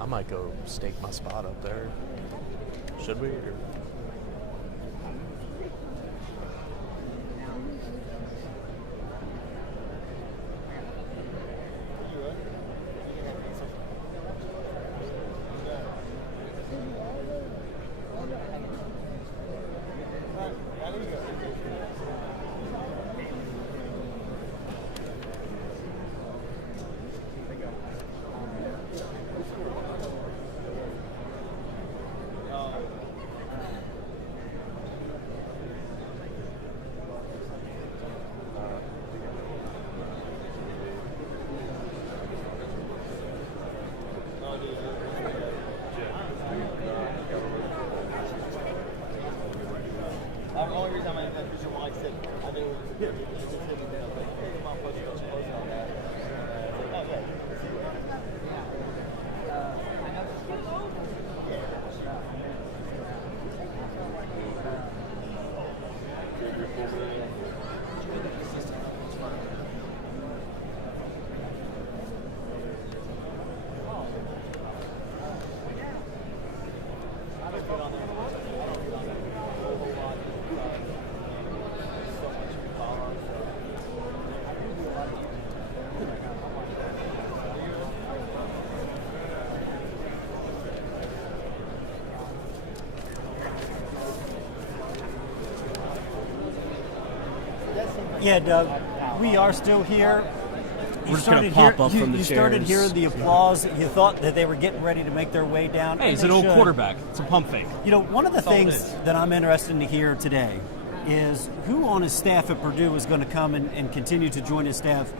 I might go stake my spot up there. Should we? Or? Yeah, Doug, we are still here. We're just going to pop up from the chairs. You started hearing the applause. You thought that they were getting ready to make their way down. Hey, he's an old quarterback. It's a pump fake. You know, one of the things that I'm interested to hear today is who on his staff at Purdue is going to come and continue to join his staff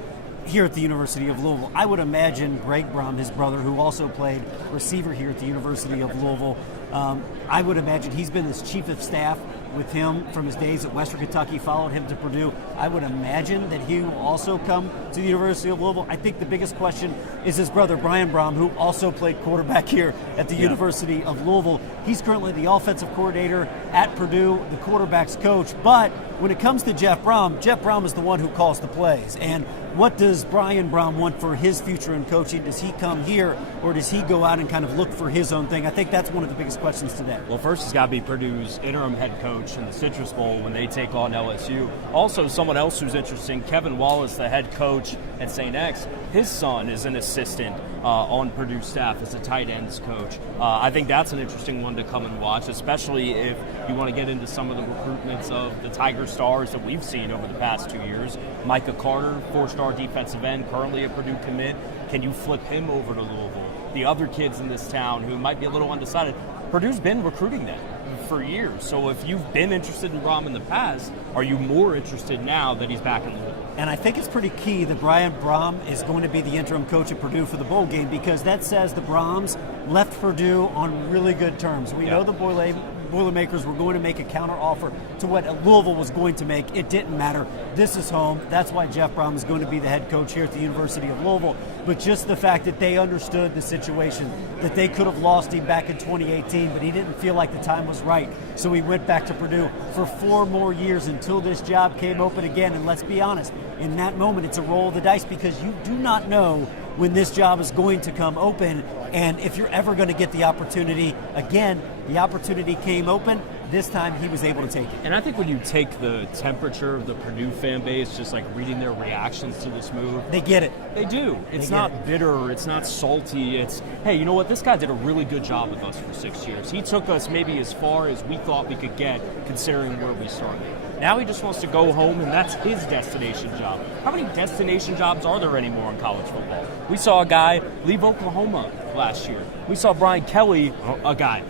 here at the University of Louisville. I would imagine Greg Brohm, his brother, who also played receiver here at the University of Louisville. I would imagine he's been his chief of staff with him from his days at Western Kentucky, followed him to Purdue. I would imagine that he will also come to the University of Louisville. I think the biggest question is his brother, Brian Brohm, who also played quarterback here at the University of Louisville. He's currently the offensive coordinator at Purdue, the quarterback's coach. But when it comes to Jeff Brohm is the one who calls the plays. And what does Brian Brohm want for his future in coaching? Does he come here, or does he go out and kind of look for his own thing? I think that's one of the biggest questions today. Well, first it's got to be Purdue's interim head coach in the Citrus Bowl when they take on LSU. Also, someone else who's interesting, Kevin Wallace, the head coach at St. X. His son is an assistant on Purdue staff as a tight ends coach. I think that's an interesting one to come and watch, especially if you want to get into some of the recruitments of the Tiger stars that we've seen over the past 2 years. Micah Carter, 4-star defensive end, currently a Purdue commit. Can you flip him over to Louisville? The other kids in this town who might be a little undecided, Purdue's been recruiting them for years. So if you've been interested in Brohm in the past, are you more interested now that he's back in Louisville? And I think it's pretty key that Brian Brohm is going to be the interim coach at Purdue for the bowl game, because that says the Brohms left Purdue on really good terms. We know the Boilermakers were going to make a counter offer to what Louisville was going to make. It didn't matter. This is home. That's why Jeff Brohm is going to be the head coach here at the University of Louisville. But just the fact that they understood the situation, that they could have lost him back in 2018, but he didn't feel like the time was right. So he went back to Purdue for 4 more years until this job came open again. And let's be honest, in that moment, it's a roll of the dice, because you do not know when this job is going to come open and if you're ever going to get the opportunity again. The opportunity came open. This time he was able to take it. And I think when you take the temperature of the Purdue fan base, just like reading their reactions to this move, they get it. They do. It's not bitter. It's not salty. It's, hey, you know what? This guy did a really good job with us for 6 years. He took us maybe as far as we thought we could get, considering where we started. Now he just wants to go home, and that's his destination job. How many destination jobs are there anymore in college football? We saw a guy leave Oklahoma last year. We saw Brian Kelly,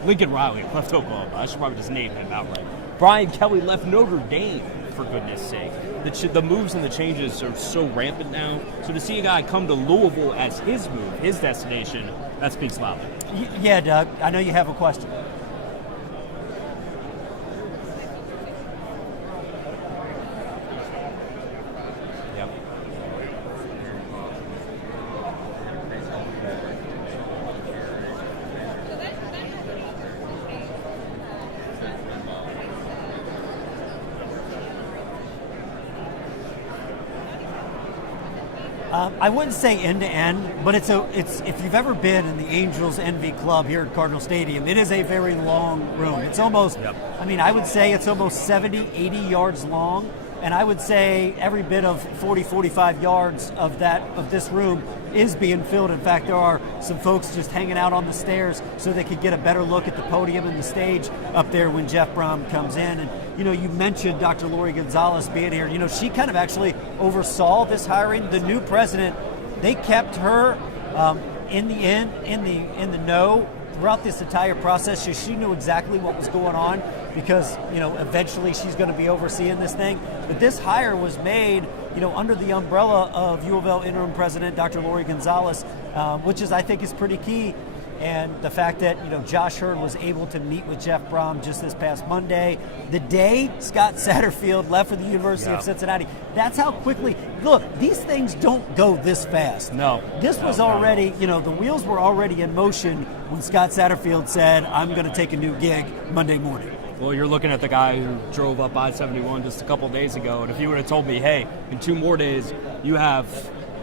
Lincoln Riley left Oklahoma. I should probably just name him outright. Brian Kelly left Notre Dame, for goodness sake. The moves and the changes are so rampant now. So to see a guy come to Louisville as his move, his destination, that speaks loudly. Yeah, Doug, I know you have a question. I wouldn't say end to end, but it's if you've ever been in the Angels Envy Club here at Cardinal Stadium, it is a very long room. It's almost, I mean, I would say it's almost 70, 80 yards long, and I would say every bit of 40, 45 yards of this room is being filled. In fact, there are some folks just hanging out on the stairs so they could get a better look at the podium and the stage up there when Jeff Brohm comes in. And you mentioned Dr. Lori Gonzalez being here. She kind of actually oversaw this hiring. The new president, they kept her in the know throughout this entire process. She knew exactly what was going on because eventually she's going to be overseeing this thing. But this hire was made under the umbrella of UofL interim president Dr. Lori Gonzalez, which I think is pretty key. And the fact that Josh Hurd was able to meet with Jeff Brohm just this past Monday, the day Scott Satterfield left for the University of Cincinnati. That's how quickly. Look, these things don't go this fast. No, this was already. The wheels were already in motion when Scott Satterfield said, "I'm going to take a new gig Monday morning." Well, you're looking at the guy who drove up I-71 just a couple days ago, and if you would have told me, hey, in 2 more days you have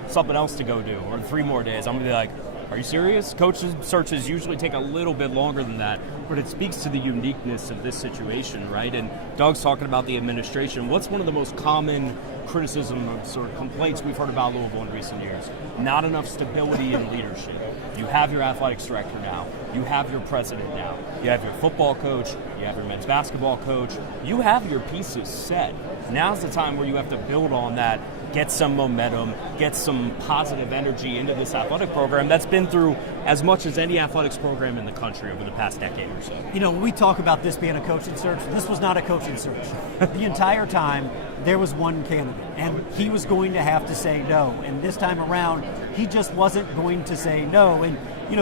something else to go do, or 3 more days, I'm going to be like, are you serious? Coach searches usually take a little bit longer than that, but it speaks to the uniqueness of this situation, right? And Doug's talking about the administration. What's one of the most common criticisms or complaints we've heard about Louisville in recent years? Not enough stability in leadership. You have your athletics director now. You have your president now. You have your football coach. You have your men's basketball coach. You have your pieces set. Now's the time where you have to build on that, get some momentum, get some positive energy into this athletic program that's been through as much as any athletics program in the country over the past decade or so. When we talk about this being a coaching search, this was not a coaching search. The entire time, there was one candidate, and he was going to have to say no. And this time around, he just wasn't going to say no. And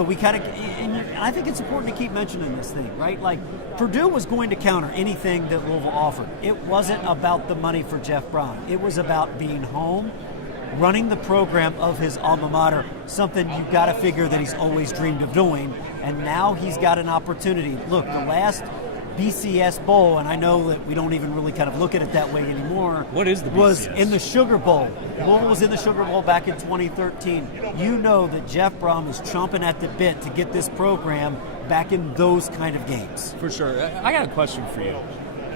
we kind of, and I think it's important to keep mentioning this thing, right? Like, Purdue was going to counter anything that Louisville offered. It wasn't about the money for Jeff Brohm. It was about being home, running the program of his alma mater, something you've got to figure that he's always dreamed of doing. And now he's got an opportunity. Look, the last BCS Bowl, and I know that we don't even really kind of look at it that way anymore. What is the BCS? Was in the Sugar Bowl. Louisville was in the Sugar Bowl back in 2013. You know that Jeff Brohm is chomping at the bit to get this program back in those kind of games. For sure. I got a question for you.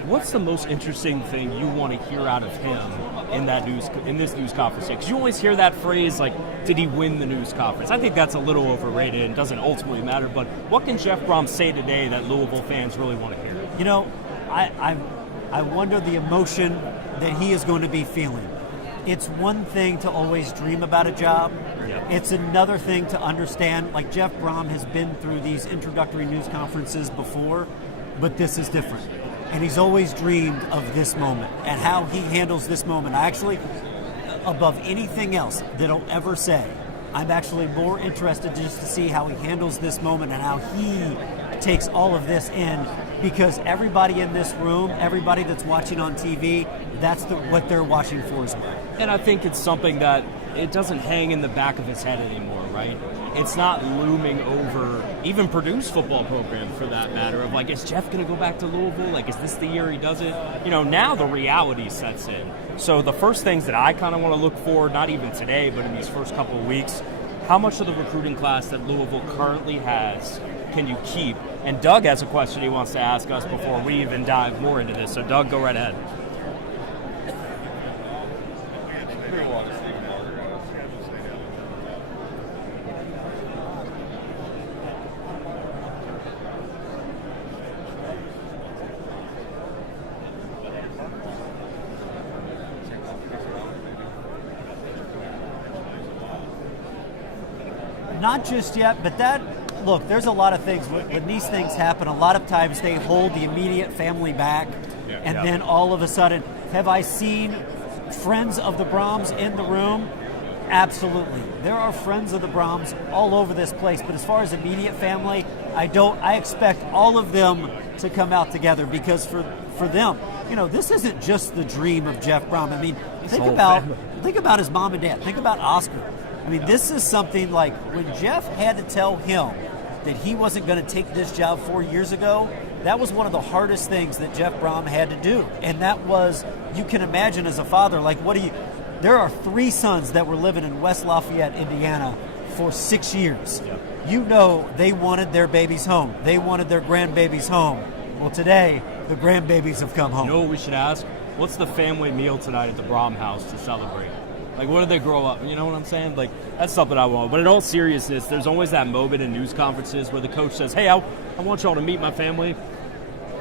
What's the most interesting thing you want to hear out of him in this news conference? Because you always hear that phrase, like, did he win the news conference? I think that's a little overrated and doesn't ultimately matter, but what can Jeff Brohm say today that Louisville fans really want to hear? I wonder the emotion that he is going to be feeling. It's one thing to always dream about a job. Yep. It's another thing to understand, like Jeff Brohm has been through these introductory news conferences before, but this is different. And he's always dreamed of this moment and how he handles this moment. Above anything else that he'll ever say, I'm actually more interested just to see how he handles this moment and how he takes all of this in, because everybody in this room, everybody that's watching on TV, that's what they're watching for as well. And I think it's something that it doesn't hang in the back of his head anymore, right? It's not looming over even Purdue's football program, for that matter, of like, is Jeff going to go back to Louisville? Like, is this the year he does it? Now the reality sets in. So the first things that I kind of want to look for, not even today, but in these first couple of weeks, how much of the recruiting class that Louisville currently has can you keep? And Doug has a question he wants to ask us before we even dive more into this. So Doug, go right ahead. Not just yet, but look, there's a lot of things. When these things happen, a lot of times they hold the immediate family back, and then all of a sudden, have I seen friends of the Brohms in the room? Absolutely. There are friends of the Brohms all over this place, but as far as immediate family, I expect all of them to come out together, because for them, this isn't just the dream of Jeff Brohm. I mean, think about his mom and dad. Think about Oscar. I mean, this is something like when Jeff had to tell him that he wasn't going to take this job 4 years ago, that was one of the hardest things that Jeff Brohm had to do. And that was, you can imagine as a father, like, There are 3 sons that were living in West Lafayette, Indiana for 6 years. Yeah. You know they wanted their babies home. They wanted their grandbabies home. Well, today, the grandbabies have come home. You know what we should ask? What's the family meal tonight at the Brohm house to celebrate? Like, what did they grow up? You know what I'm saying? Like, that's something I want. But in all seriousness, there's always that moment in news conferences where the coach says, hey, I want y'all to meet my family.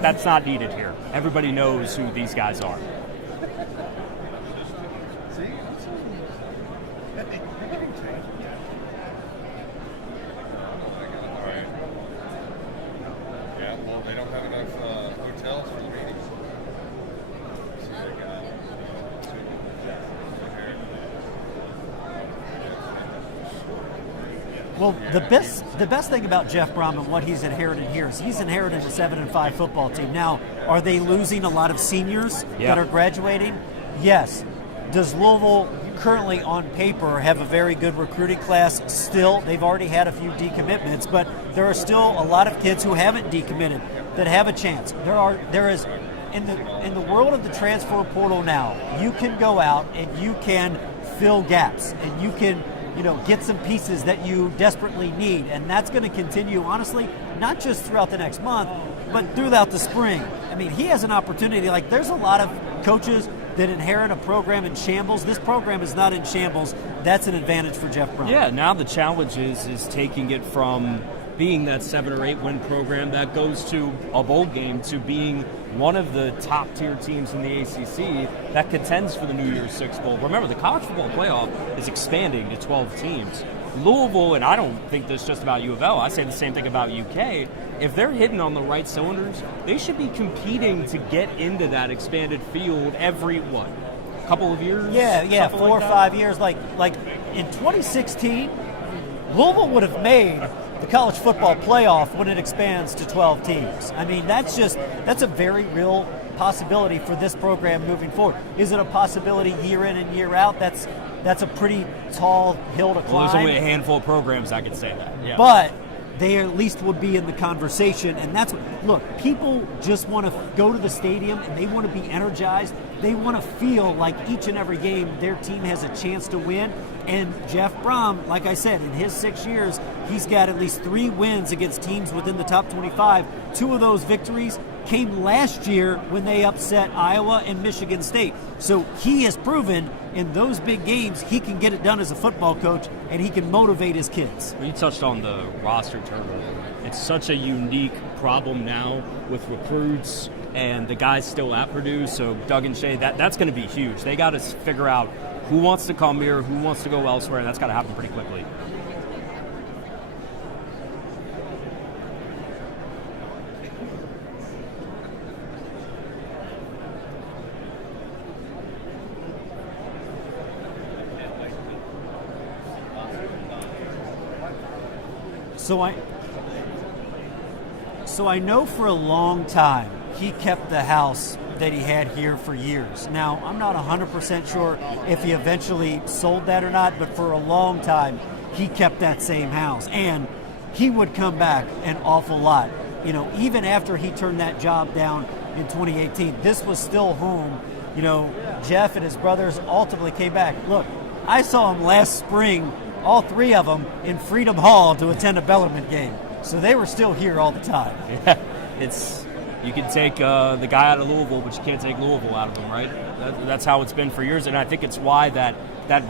That's not needed here. Everybody knows who these guys are. Yeah, well, they don't have enough hotels for the meetings. Well, the best thing about Jeff Brohm and what he's inherited here is he's inherited a 7-5 football team. Now, are they losing a lot of seniors that are graduating? Yes. Does Louisville currently on paper have a very good recruiting class still? They've already had a few decommitments, but there are still a lot of kids who haven't decommitted that have a chance. There is in the world of the transfer portal now, you can go out and you can fill gaps and you can get some pieces that you desperately need, and that's going to continue, honestly, not just throughout the next month, but throughout the spring. I mean, he has an opportunity. Like, there's a lot of coaches that inherit a program in shambles. This program is not in shambles. That's an advantage for Jeff Brohm. Yeah, now the challenge is taking it from being that 7 or 8 win program that goes to a bowl game to being one of the top tier teams in the ACC that contends for the New Year's Six Bowl. Remember, the college football playoff is expanding to 12 teams. Louisville, and I don't think this just about UofL, I say the same thing about UK, if they're hitting on the right cylinders, they should be competing to get into that expanded field every, couple of years? Yeah, 4 or 5 years. Like in 2016, Louisville would have made the college football playoff when it expands to 12 teams. I mean, that's a very real possibility for this program moving forward. Is it a possibility year in and year out? That's a pretty tall hill to climb. Well, there's only a handful of programs that can say that. Yeah. But they at least would be in the conversation, and that's what, look, people just want to go to the stadium and they want to be energized. They want to feel like each and every game their team has a chance to win. And Jeff Brohm, like I said, in his 6 years, he's got at least 3 wins against teams within the top 25. 2 of those victories came last year when they upset Iowa and Michigan State. So he has proven in those big games he can get it done as a football coach, and he can motivate his kids. You touched on the roster turnover. It's such a unique problem now with recruits and the guys still at Purdue. So Doug and Shay, that's going to be huge. They got to figure out who wants to come here, who wants to go elsewhere, and that's got to happen pretty quickly. So I know for a long time he kept the house that he had here for years. Now, I'm not 100% sure if he eventually sold that or not, but for a long time he kept that same house. And he would come back an awful lot. Even after he turned that job down in 2018, this was still home. Jeff and his brothers ultimately came back. Look, I saw him last spring, all 3 of them, in Freedom Hall to attend a Bellarmine game. So they were still here all the time. Yeah, you can take the guy out of Louisville, but you can't take Louisville out of him, right? That's how it's been for years, and I think it's why that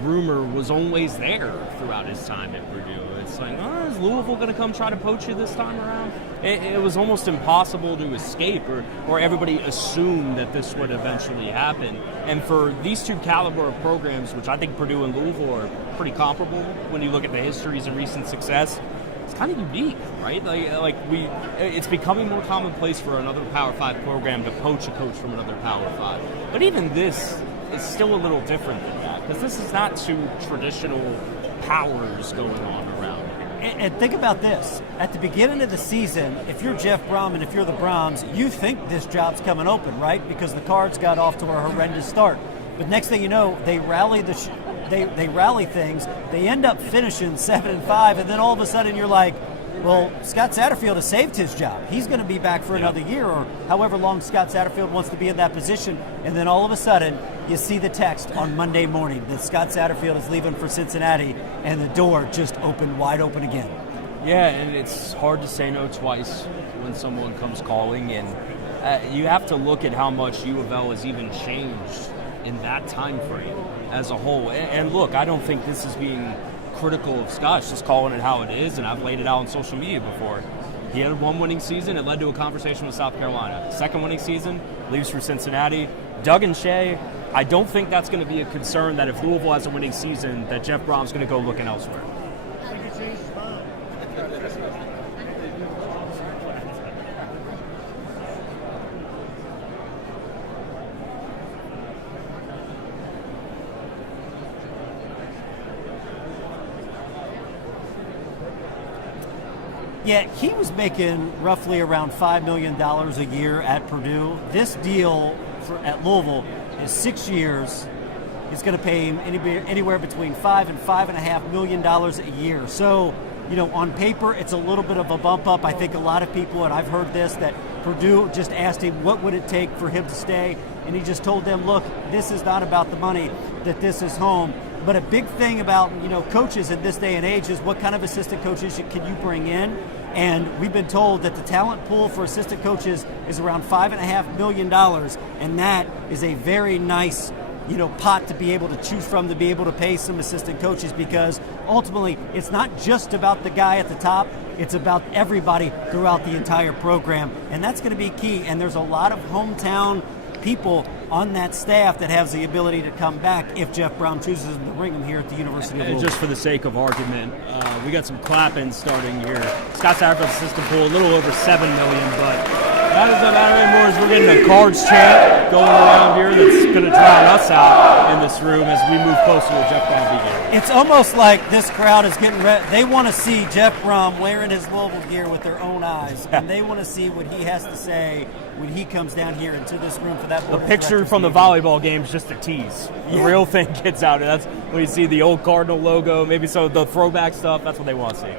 rumor was always there throughout his time at Purdue. It's like, is Louisville going to come try to poach you this time around? It was almost impossible to escape, or everybody assumed that this would eventually happen. And for these 2 caliber of programs, which I think Purdue and Louisville are pretty comparable when you look at the histories of recent success, it's kind of unique, right? It's becoming more commonplace for another Power 5 program to poach a coach from another Power 5. But even this is still a little different than that, because this is not 2 traditional powers going on around here. And think about this. At the beginning of the season, if you're Jeff Brohm and if you're the Brohms, you think this job's coming open, right? Because the Cards got off to a horrendous start. But next thing you know, they rally they rally things. They end up finishing 7-5, and then all of a sudden you're like, Well, Scott Satterfield has saved his job. He's going to be back for another year or however long Scott Satterfield wants to be in that position. And then all of a sudden, you see the text on Monday morning that Scott Satterfield is leaving for Cincinnati, and the door just opened wide open again. Yeah, and it's hard to say no twice when someone comes calling, and you have to look at how much UofL has even changed in that time frame as a whole. And look, I don't think this is being critical of Scott, just calling it how it is, and I've laid it out on social media before. He had one winning season. It led to a conversation with South Carolina. Second winning season, leaves for Cincinnati. Doug and Shea, I don't think that's going to be a concern that if Louisville has a winning season, that Jeff Brohm's going to go looking elsewhere. Yeah, he was making roughly around $5 million a year at Purdue. This deal at Louisville is 6 years. It's going to pay him anywhere between $5 and $5.5 million a year. So, on paper, it's a little bit of a bump up. I think a lot of people, and I've heard this, that Purdue just asked him what would it take for him to stay, and he just told them, look, this is not about the money, that this is home. But a big thing about, coaches in this day and age is what kind of assistant coaches can you bring in? And we've been told that the talent pool for assistant coaches is around $5.5 million, and that is a very nice, pot to be able to choose from, to be able to pay some assistant coaches, because ultimately it's not just about the guy at the top, it's about everybody throughout the entire program, and that's going to be key. And there's a lot of hometown people on that staff that has the ability to come back if Jeff Brohm chooses to bring them here at the University of Louisville. And just for the sake of argument, we got some clapping starting here. Scott Satterfield's assistant pool, a little over $7 million, but that doesn't matter anymore, as we're getting a Cards chant going around here that's going to drown us out in this room as we move closer to Jeff Brohm being here. It's almost like this crowd is getting ready. They want to see Jeff Brohm wearing his Louisville gear with their own eyes, and they want to see what he has to say when he comes down here into this room for that. The picture from the volleyball game is just a tease. The real thing gets out, and that's when you see the old Cardinal logo, maybe some of the throwback stuff. That's what they want to see.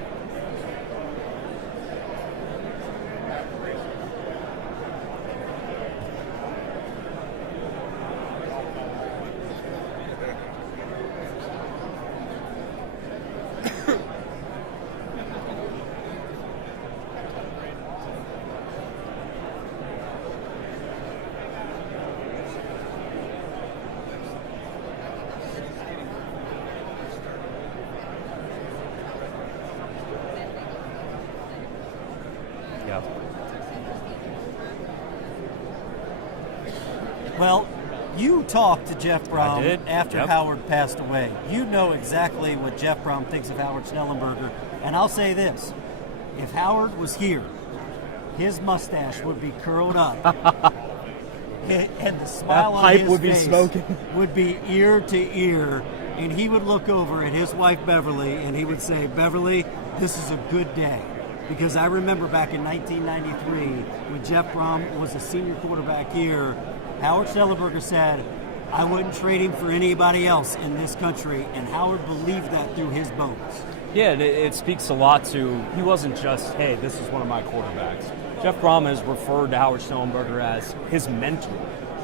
Well, you talked to Jeff Brohm after Yep. Howard passed away. You know exactly what Jeff Brohm thinks of Howard Schnellenberger. And I'll say this, if Howard was here, his mustache would be curled up. And the smile on his would be face smoking. would be ear to ear. And he would look over at his wife, Beverly, and he would say, Beverly, this is a good day. Because I remember back in 1993, when Jeff Brohm was a senior quarterback here, Howard Schnellenberger said, I wouldn't trade him for anybody else in this country, and Howard believed that through his bones. Yeah, it speaks a lot to, he wasn't just, hey, this is one of my quarterbacks. Jeff Brohm has referred to Howard Schnellenberger as his mentor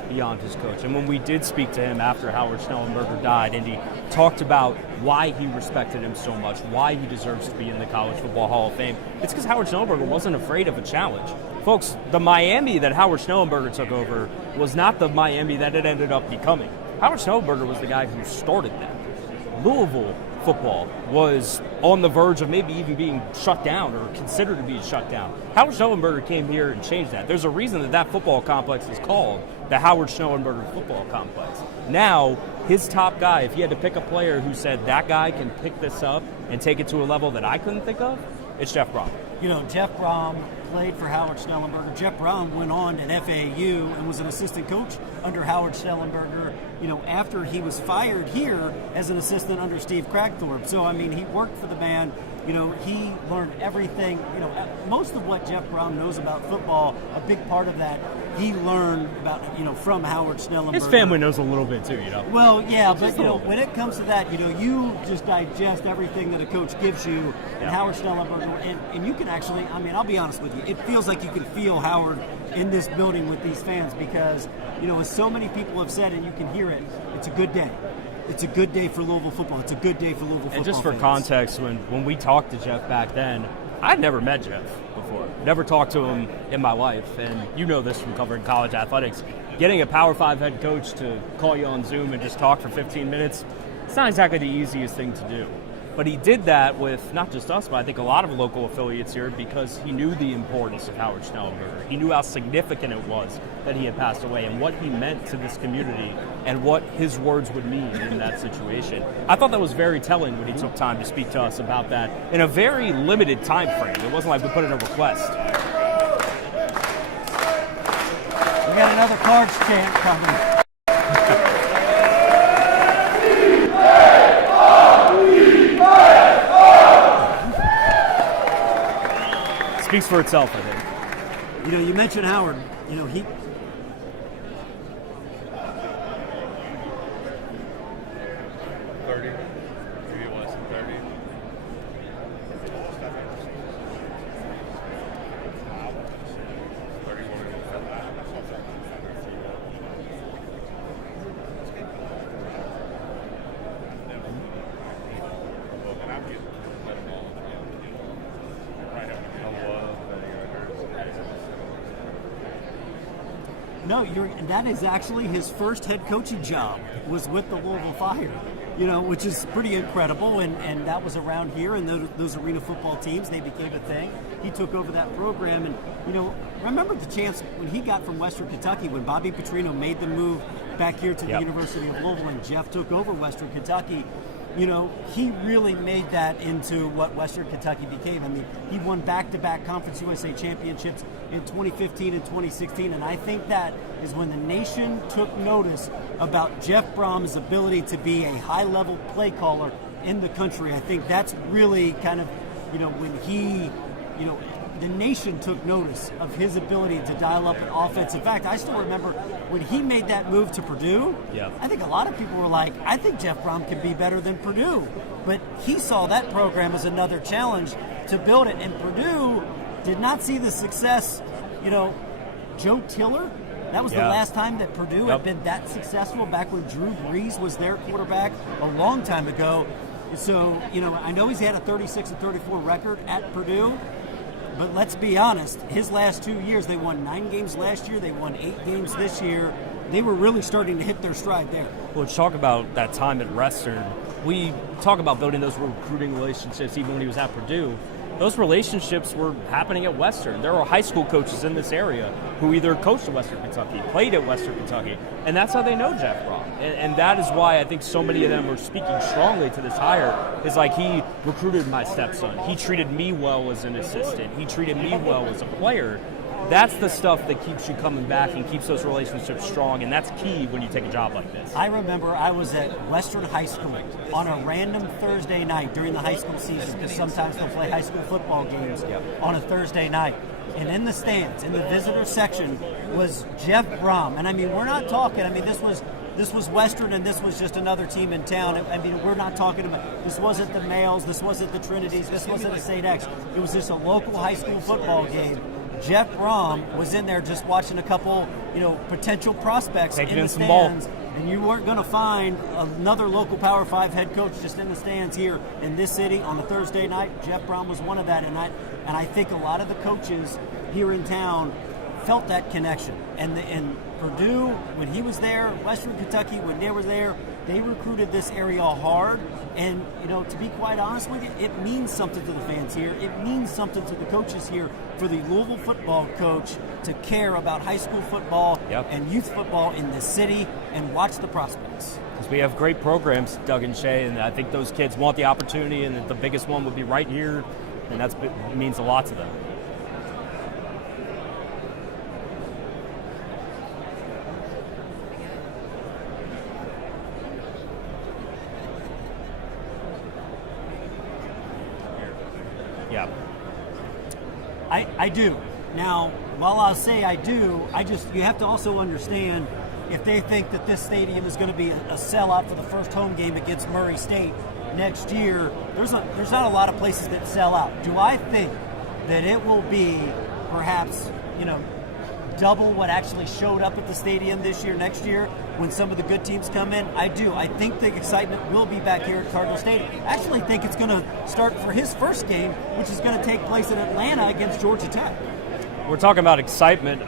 beyond his coach. And when we did speak to him after Howard Schnellenberger died, and he talked about why he respected him so much, why he deserves to be in the College Football Hall of Fame, it's because Howard Schnellenberger wasn't afraid of a challenge. Folks, the Miami that Howard Schnellenberger took over was not the Miami that it ended up becoming. Howard Schnellenberger was the guy who started that. Louisville football was on the verge of maybe even being shut down or considered to be shut down. Howard Schnellenberger came here and changed that. There's a reason that that football complex is called the Howard Schnellenberger Football Complex. Now, his top guy, if he had to pick a player who said that guy can pick this up and take it to a level that I couldn't think of, it's Jeff Brohm. You know, Jeff Brohm played for Howard Schnellenberger. Jeff Brohm went on at FAU and was an assistant coach under Howard Schnellenberger, you know, after he was fired here as an assistant under Steve Cragthorpe. So, I mean, he worked for the man. You know, he learned everything. You know, most of what Jeff Brohm knows about football, a big part of that he learned about, from Howard Schnellenberger. His family knows a little bit too, Well, yeah, but when it comes to that, you just digest everything that a coach gives you, and Howard Schnellenberger, and you can actually, I'll be honest with you, it feels like you can feel Howard in this building with these fans because, as so many people have said, and you can hear it, it's a good day. It's a good day for Louisville football. It's a good day for Louisville football. And just for fans. context, when we talked to Jeff back then, I'd never met Jeff before. Never talked to him in my life. And you know this from covering college athletics. Getting a Power 5 head coach to call you on Zoom and just talk for 15 minutes, it's not exactly the easiest thing to do. But he did that with not just us, but I think a lot of local affiliates here because he knew the importance of Howard Schnellenberger. He knew how significant it was that he had passed away and what he meant to this community and what his words would mean in that situation. I thought that was very telling when he took time to speak to us about that in a very limited time frame. It wasn't like we put in a request. We got another Cards chant coming. Speaks for itself, I think. You mentioned Howard. He 30, maybe less than 30. No, that is actually his first head coaching job was with the Louisville Fire, which is pretty incredible. And that was around here, and those arena football teams, they became a thing. He took over that program, and, remember the chance when he got from Western Kentucky, when Bobby Petrino made the move back here to the University of Louisville, and Jeff took over Western Kentucky. He really made that into what Western Kentucky became. He won back-to-back Conference USA championships in 2015 and 2016, and I think that is when the nation took notice about Jeff Brohm's ability to be a high-level play caller in the country. I think that's really kind of, when he, the nation took notice of his ability to dial up an offense. In fact, I still remember when he made that move to Purdue, I think a lot of people were like, I think Jeff Brohm can be better than Purdue. But he saw that program as another challenge to build it. And Purdue did not see the success, Joe Tiller, that was the last time that Purdue had been that successful, back when Drew Brees was their quarterback a long time ago. So, I know he's had a 36-34 record at Purdue. But let's be honest, his last 2 years, they won 9 games last year, they won 8 games this year. They were really starting to hit their stride there. Well, let's talk about that time at Western. We talk about building those recruiting relationships even when he was at Purdue. Those relationships were happening at Western. There were high school coaches in this area who either coached at Western Kentucky, played at Western Kentucky, and that's how they know Jeff Brohm. And that is why I think so many of them are speaking strongly to this hire. Is like, he recruited my stepson. He treated me well as an assistant. He treated me well as a player. That's the stuff that keeps you coming back and keeps those relationships strong, and that's key when you take a job like this. I remember I was at Western High School on a random Thursday night during the high school season, because sometimes they'll play high school football games on a Thursday night. And in the stands, in the visitor section, was Jeff Brohm. And we're not talking, this was Western, and this was just another team in town. We're not talking about, this wasn't the Males, this wasn't the Trinities, this wasn't the St. X. It was just a local high school football game. Jeff Brohm was in there just watching a couple, potential prospects in the stands, and you weren't going to find another local Power 5 head coach just in the stands here in this city on a Thursday night. Jeff Brohm was one of that, and I think a lot of the coaches here in town felt that connection. And Purdue, when he was there, Western Kentucky, when they were there, they recruited this area hard. And, to be quite honest with you, it means something to the fans here. It means something to the coaches here for the Louisville football coach to care about high school football and youth football in this city and watch the prospects. Because we have great programs, Doug and Shay, and I think those kids want the opportunity, and the biggest one would be right here, and it means a lot to them. I do. Now, while I'll say I do, you have to also understand if they think that this stadium is going to be a sellout for the first home game against Murray State next year, there's not a lot of places that sell out. Do I think that it will be perhaps, double what actually showed up at the stadium this year, next year, when some of the good teams come in? I do. I think the excitement will be back here at Cardinal Stadium. I actually think it's going to start for his first game, which is going to take place in Atlanta against Georgia Tech. We're talking about excitement.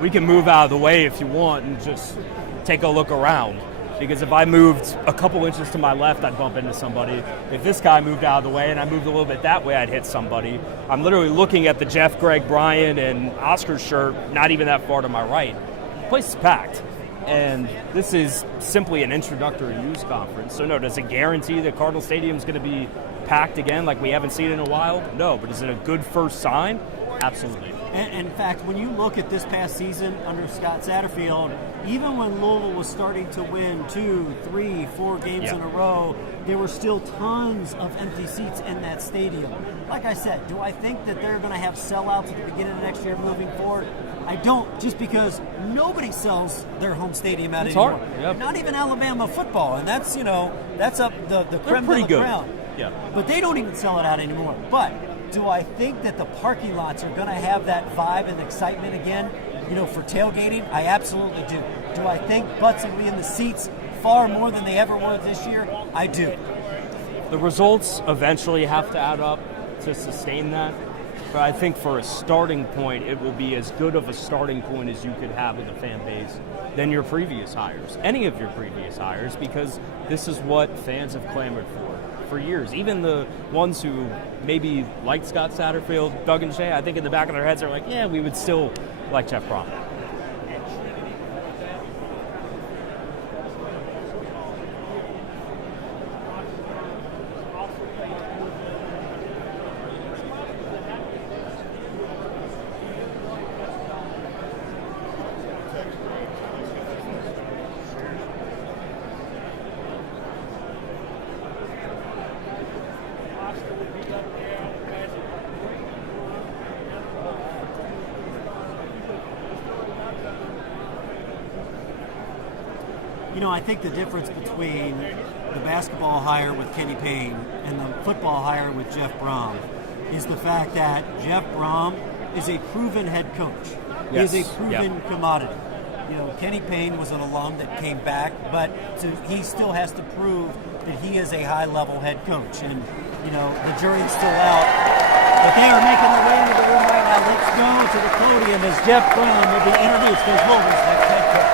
We can move out of the way if you want and just take a look around. Because if I moved a couple inches to my left, I'd bump into somebody. If this guy moved out of the way and I moved a little bit that way, I'd hit somebody. I'm literally looking at the Jeff, Greg, Brian, and Oscar shirt, not even that far to my right. The place is packed. And this is simply an introductory news conference. So no, does it guarantee that Cardinal Stadium is going to be packed again like we haven't seen in a while? No, but is it a good first sign? Absolutely. And in fact, when you look at this past season under Scott Satterfield, even when Louisville was starting to win 2, 3, 4 games in a row, there were still tons of empty seats in that stadium. Like I said, do I think that they're going to have sellouts at the beginning of next year moving forward? I don't, just because nobody sells their home stadium out anymore. Yep. Not even Alabama football, and that's up the creme de la creme. Yeah. But they don't even sell it out anymore. But do I think that the parking lots are going to have that vibe and excitement again, for tailgating? I absolutely do. Do I think butts will be in the seats far more than they ever were this year? I do. The results eventually have to add up to sustain that. But I think for a starting point, it will be as good of a starting point as you could have with a fan base than your previous hires, any of your previous hires, because this is what fans have clamored for years. Even the ones who maybe liked Scott Satterfield, Doug and Shay, I think in the back of their heads are like, yeah, we would still like Jeff Brohm. I think the difference between the basketball hire with Kenny Payne and the football hire with Jeff Brohm is the fact that Jeff Brohm is a proven head coach. Yes. He is a proven commodity. Kenny Payne was an alum that came back, but he still has to prove that he is a high-level head coach. And, the jury's still out. But they are making their way into the room right now. Let's go to the podium as Jeff Brohm will be introduced as Louisville's next head coach.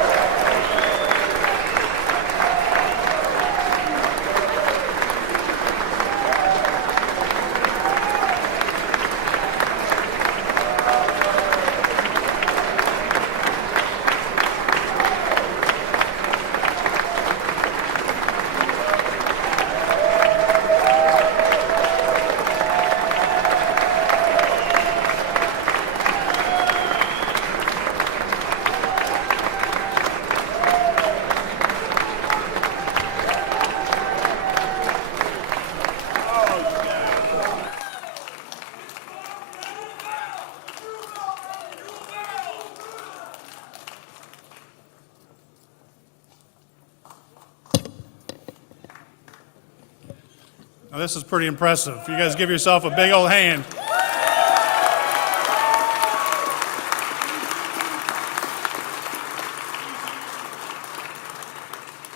Now, this is pretty impressive. You guys give yourself a big old hand.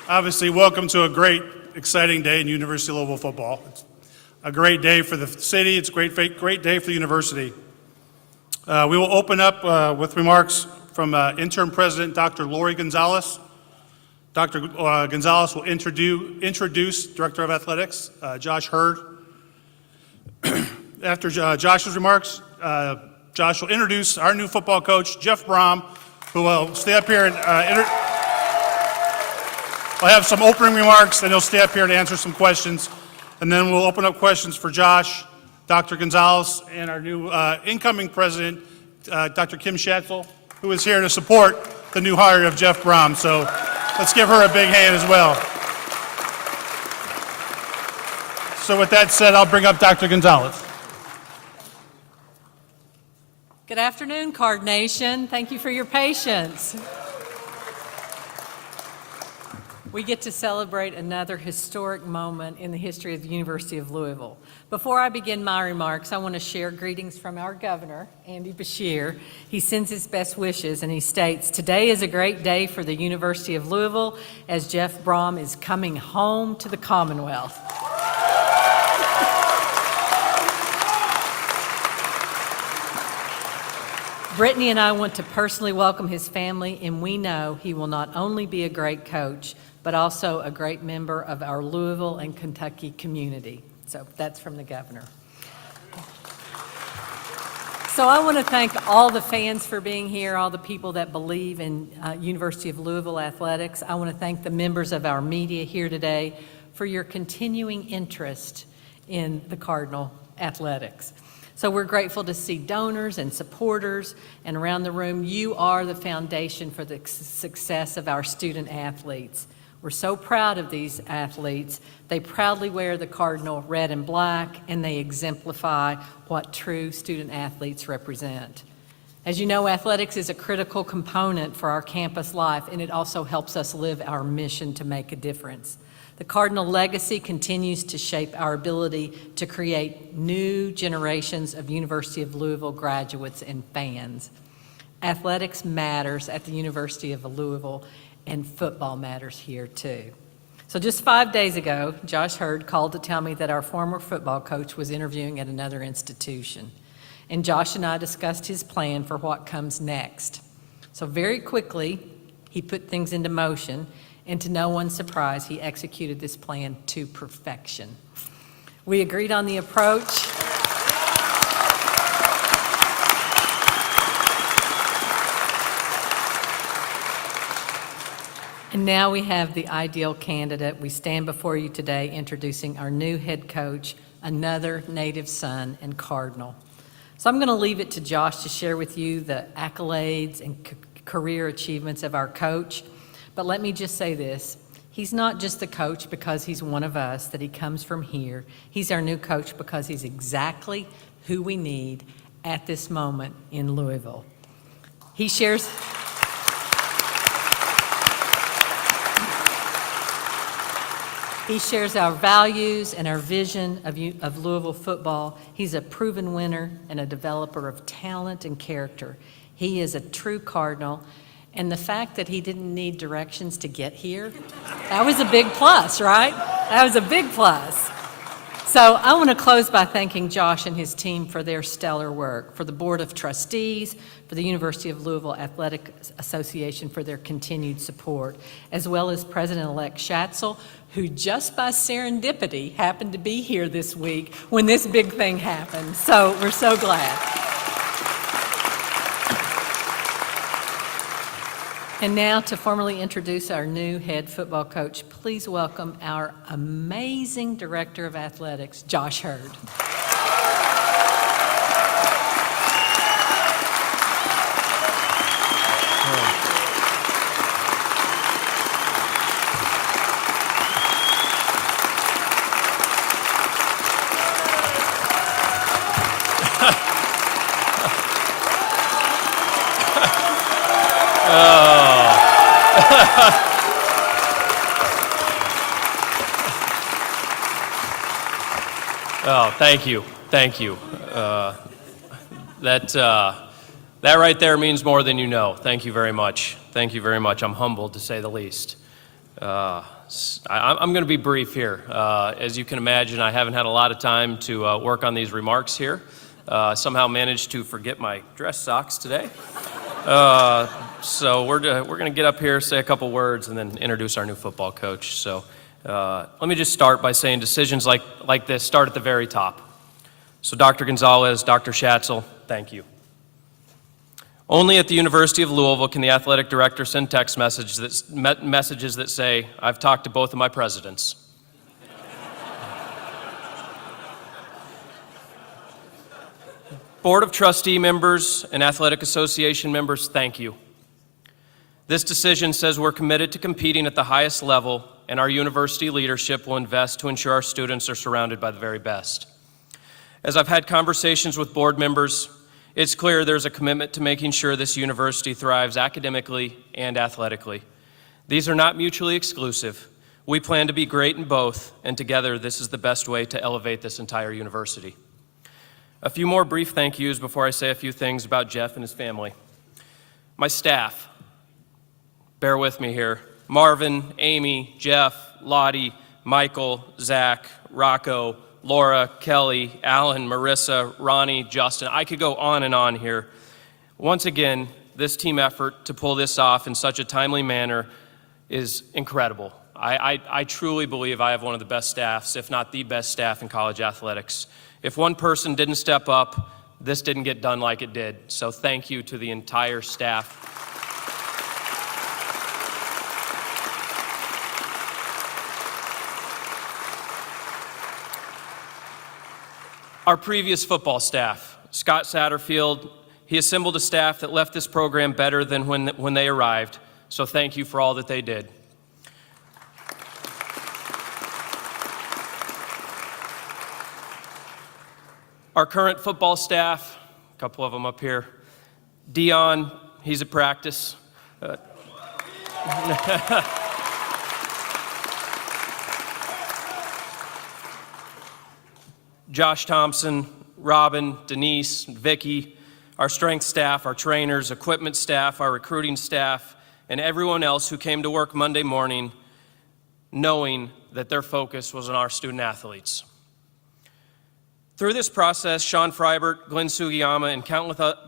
Obviously, welcome to a great, exciting day in University of Louisville football. It's a great day for the city. It's a great day for the university. We will open up with remarks from interim president Dr. Lori Gonzalez. Dr. Gonzalez will introduce Director of Athletics, Josh Hurd. After Josh's remarks, Josh will introduce our new football coach, Jeff Brohm, who will stay up here and will have some opening remarks, and he'll stay up here to answer some questions. And then we'll open up questions for Josh, Dr. Gonzalez, and our new incoming president, Dr. Kim Schatzel, who is here to support the new hire of Jeff Brohm. So let's give her a big hand as well. So with that said, I'll bring up Dr. Gonzalez. Good afternoon, Card Nation. Thank you for your patience. We get to celebrate another historic moment in the history of the University of Louisville. Before I begin my remarks, I want to share greetings from our governor, Andy Beshear. He sends his best wishes and he states, "Today is a great day for the University of Louisville as Jeff Brohm is coming home to the Commonwealth." Brittany and I want to personally welcome his family, and we know he will not only be a great coach, but also a great member of our Louisville and Kentucky community. So that's from the governor. So I want to thank all the fans for being here, all the people that believe in University of Louisville athletics. I want to thank the members of our media here today for your continuing interest in the Cardinal athletics. So we're grateful to see donors and supporters, and around the room, you are the foundation for the success of our student athletes. We're so proud of these athletes. They proudly wear the Cardinal red and black, and they exemplify what true student athletes represent. As you know, athletics is a critical component for our campus life, and it also helps us live our mission to make a difference. The Cardinal legacy continues to shape our ability to create new generations of University of Louisville graduates and fans. Athletics matters at the University of Louisville, and football matters here too. So just 5 days ago, Josh Hurd called to tell me that our former football coach was interviewing at another institution. And Josh and I discussed his plan for what comes next. So very quickly, he put things into motion, and to no one's surprise, he executed this plan to perfection. We agreed on the approach. And now we have the ideal candidate. We stand before you today introducing our new head coach, another native son and Cardinal. So I'm going to leave it to Josh to share with you the accolades and career achievements of our coach. But let me just say this. He's not just the coach because he's one of us, that he comes from here. He's our new coach because he's exactly who we need at this moment in Louisville. He shares our values and our vision of Louisville football. He's a proven winner and a developer of talent and character. He is a true Cardinal. And the fact that he didn't need directions to get here, that was a big plus, right? That was a big plus. So I want to close by thanking Josh and his team for their stellar work, for the Board of Trustees, for the University of Louisville Athletic Association for their continued support, as well as President-elect Schatzel, who just by serendipity happened to be here this week when this big thing happened. So we're so glad. And now to formally introduce our new head football coach, please welcome our amazing Director of Athletics, Josh Hurd. Oh, thank you. That right there means more than you know. Thank you very much. Thank you very much. I'm humbled, to say the least. I'm going to be brief here. As you can imagine, I haven't had a lot of time to work on these remarks here. Somehow managed to forget my dress socks today. So we're going to get up here, say a couple words, and then introduce our new football coach. So let me just start by saying decisions like this start at the very top. So Dr. Gonzalez, Dr. Schatzel, thank you. Only at the University of Louisville can the athletic director send text messages that say, "I've talked to both of my presidents." Board of Trustee members and Athletic Association members, thank you. This decision says we're committed to competing at the highest level, and our university leadership will invest to ensure our students are surrounded by the very best. As I've had conversations with board members, It's clear there's a commitment to making sure this university thrives academically and athletically. These are not mutually exclusive. We plan to be great in both, and together this is the best way to elevate this entire university. A few more brief thank yous before I say a few things about Jeff and his family. My staff, bear with me here. Marvin, Amy, Jeff, Lottie, Michael, Zach, Rocco, Laura, Kelly, Alan, Marissa, Ronnie, Justin. I could go on and on here. Once again, this team effort to pull this off in such a timely manner is incredible. I truly believe I have one of the best staffs, if not the best staff in college athletics. If one person didn't step up, this didn't get done like it did. So thank you to the entire staff. Our previous football staff, Scott Satterfield, he assembled a staff that left this program better than when they arrived. So thank you for all that they did. Our current football staff, a couple of them up here. Dion, he's at practice. Josh Thompson, Robin, Denise, Vicky, our strength staff, our trainers, equipment staff, our recruiting staff, and everyone else who came to work Monday morning knowing that their focus was on our student athletes. Through this process, Sean Freibert, Glenn Sugiyama, and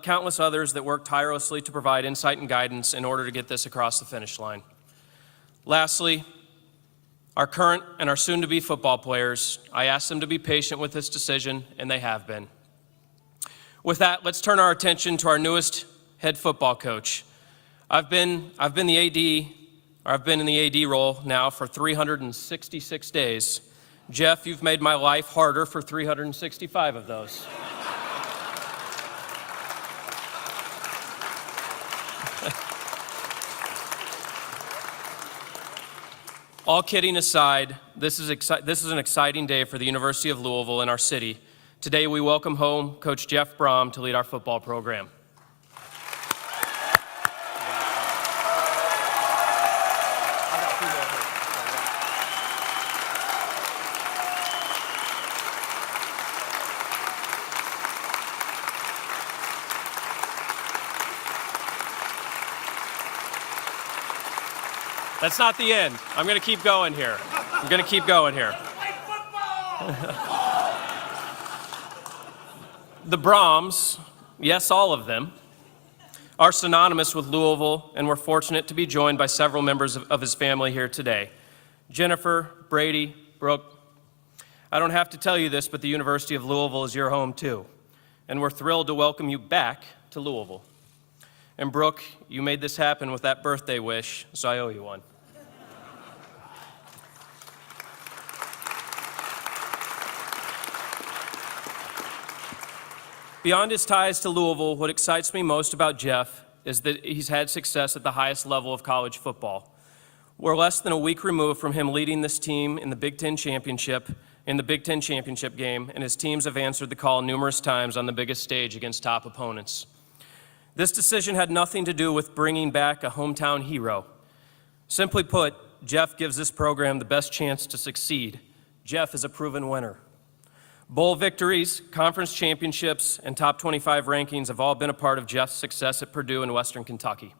countless others that worked tirelessly to provide insight and guidance in order to get this across the finish line. Lastly, our current and our soon-to-be football players, I asked them to be patient with this decision, and they have been. With that, let's turn our attention to our newest head football coach. I've been in the AD role now for 366 days. Jeff, you've made my life harder for 365 of those. All kidding aside, this is an exciting day for the University of Louisville and our city. Today we welcome home Coach Jeff Brohm to lead our football program. That's not the end. I'm going to keep going here. The Brohms, yes, all of them, are synonymous with Louisville, and we're fortunate to be joined by several members of his family here today. Jennifer, Brady, Brooke. I don't have to tell you this, but the University of Louisville is your home too, and we're thrilled to welcome you back to Louisville. And Brooke, you made this happen with that birthday wish, so I owe you one. Beyond his ties to Louisville, what excites me most about Jeff is that he's had success at the highest level of college football. We're less than a week removed from him leading this team in the Big Ten Championship game, and his teams have answered the call numerous times on the biggest stage against top opponents. This decision had nothing to do with bringing back a hometown hero. Simply put, Jeff gives this program the best chance to succeed. Jeff is a proven winner. Bowl victories, conference championships, and top 25 rankings have all been a part of Jeff's success at Purdue and Western Kentucky.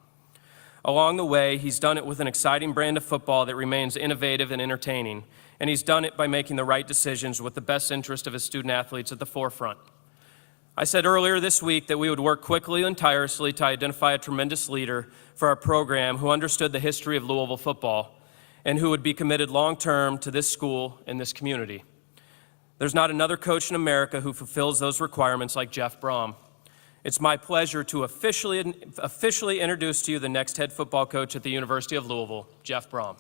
Along the way, he's done it with an exciting brand of football that remains innovative and entertaining, and he's done it by making the right decisions with the best interest of his student athletes at the forefront. I said earlier this week that we would work quickly and tirelessly to identify a tremendous leader for our program who understood the history of Louisville football and who would be committed long-term to this school and this community. There's not another coach in America who fulfills those requirements like Jeff Brohm. It's my pleasure to officially introduce to you the next head football coach at the University of Louisville, Jeff Brohm.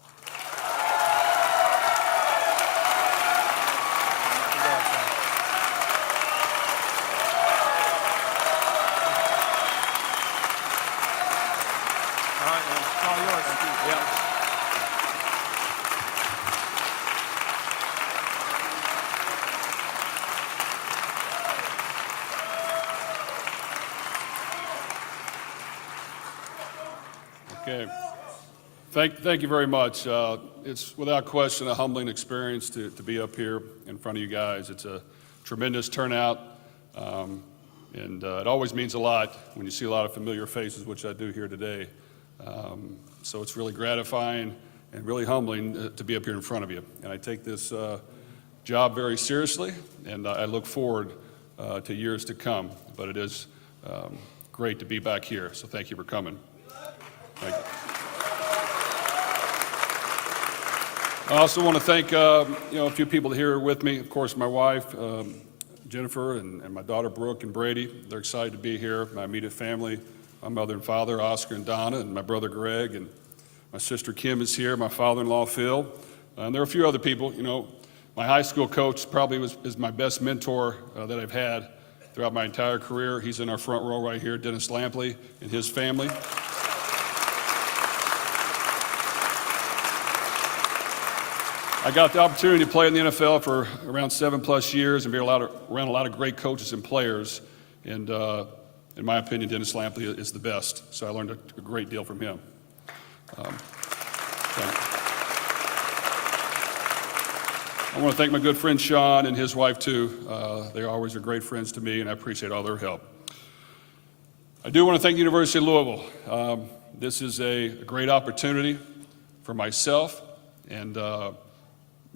Okay. Thank you very much. It's without question a humbling experience to be up here in front of you guys. It's a tremendous turnout, and it always means a lot when you see a lot of familiar faces, which I do here today. So it's really gratifying and really humbling to be up here in front of you. And I take this job very seriously, and I look forward to years to come. But it is great to be back here, so thank you for coming. Thank you. I also want to thank a few people here with me. Of course, my wife, Jennifer, and my daughter, Brooke and Brady. They're excited to be here. My immediate family, my mother and father, Oscar and Donna, and my brother, Greg, and my sister, Kim, is here, my father-in-law, Phil. And there are a few other people. My high school coach probably is my best mentor that I've had throughout my entire career. He's in our front row right here, Dennis Lampley and his family. I got the opportunity to play in the NFL for around 7+ years and be around a lot of great coaches and players. And in my opinion, Dennis Lampley is the best. So I learned a great deal from him. I want to thank my good friend Sean and his wife too. They always are great friends to me, and I appreciate all their help. I do want to thank the University of Louisville. This is a great opportunity for myself, and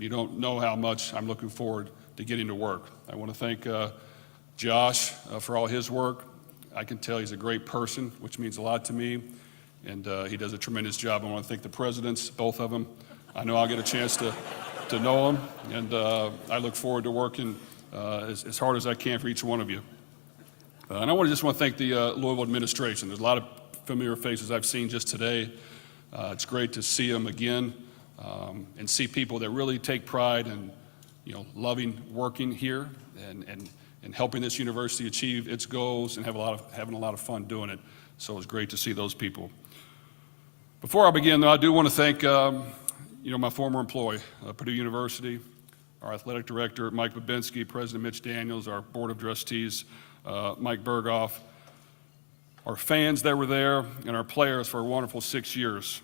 you don't know how much I'm looking forward to getting to work. I want to thank Josh for all his work. I can tell he's a great person, which means a lot to me, and he does a tremendous job. I want to thank the presidents, both of them. I know I'll get a chance to know them, and I look forward to working as hard as I can for each one of you. And I just want to thank the Louisville administration. There's a lot of familiar faces I've seen just today. It's great to see them again. And see people that really take pride in, loving working here and helping this university achieve its goals and having a lot of fun doing it. So it's great to see those people. Before I begin, though, I do want to thank, my former employee, Purdue University, our athletic director, Mike Babinski, President Mitch Daniels, our board of trustees, Mike Berghoff, our fans that were there, and our players for a wonderful 6 years.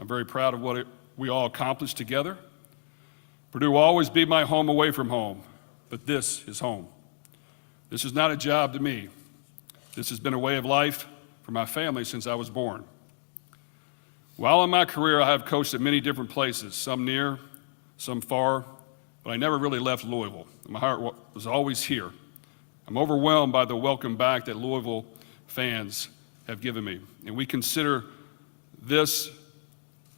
I'm very proud of what we all accomplished together. Purdue will always be my home away from home, but this is home. This is not a job to me. This has been a way of life for my family since I was born. While in my career, I have coached at many different places, some near, some far, but I never really left Louisville. My heart was always here. I'm overwhelmed by the welcome back that Louisville fans have given me, and we consider this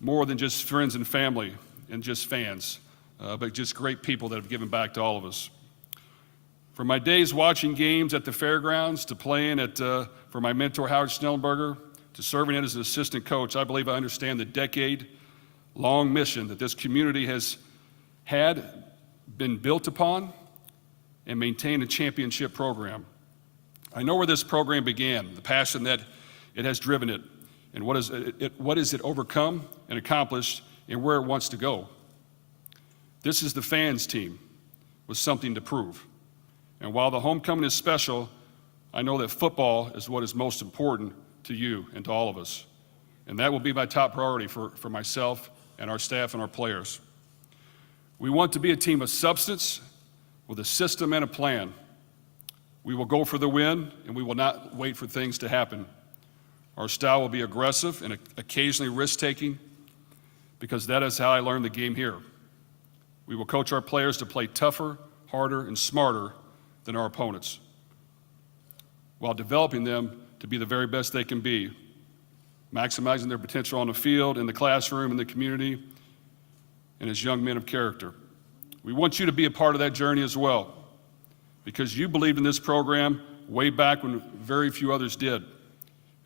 more than just friends and family and just fans, but just great people that have given back to all of us. From my days watching games at the fairgrounds to playing for my mentor Howard Schnellenberger to serving as an assistant coach, I believe I understand the decade-long mission that this community has been built upon and maintained a championship program. I know where this program began, the passion that it has driven it, and what is it overcome and accomplished and where it wants to go. This is the fans team with something to prove. And while the homecoming is special, I know that football is what is most important to you and to all of us. And that will be my top priority for myself and our staff and our players. We want to be a team of substance with a system and a plan. We will go for the win, and we will not wait for things to happen. Our style will be aggressive and occasionally risk-taking because that is how I learned the game here. We will coach our players to play tougher, harder, and smarter than our opponents while developing them to be the very best they can be, maximizing their potential on the field, in the classroom, in the community, and as young men of character. We want you to be a part of that journey as well because you believed in this program way back when very few others did.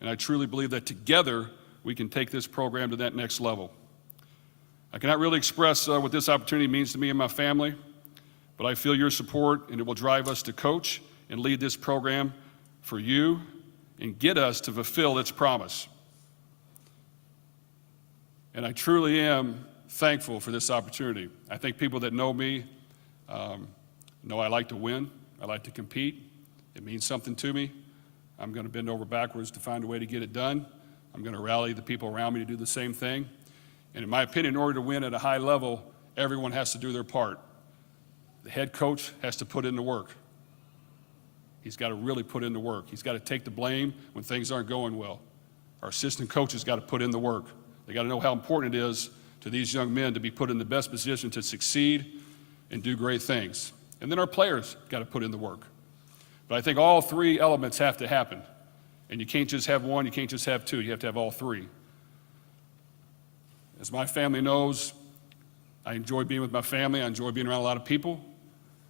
And I truly believe that together we can take this program to that next level. I cannot really express what this opportunity means to me and my family, but I feel your support, and it will drive us to coach and lead this program for you and get us to fulfill its promise. And I truly am thankful for this opportunity. I think people that know me know I like to win. I like to compete. It means something to me. I'm going to bend over backwards to find a way to get it done. I'm going to rally the people around me to do the same thing. And in my opinion, in order to win at a high level, everyone has to do their part. The head coach has to put in the work. He's got to really put in the work. He's got to take the blame when things aren't going well. Our assistant coaches got to put in the work. They got to know how important it is to these young men to be put in the best position to succeed and do great things. And then our players got to put in the work. But I think all three elements have to happen. And you can't just have one, you can't just have two, you have to have all three. As my family knows, I enjoy being with my family, I enjoy being around a lot of people,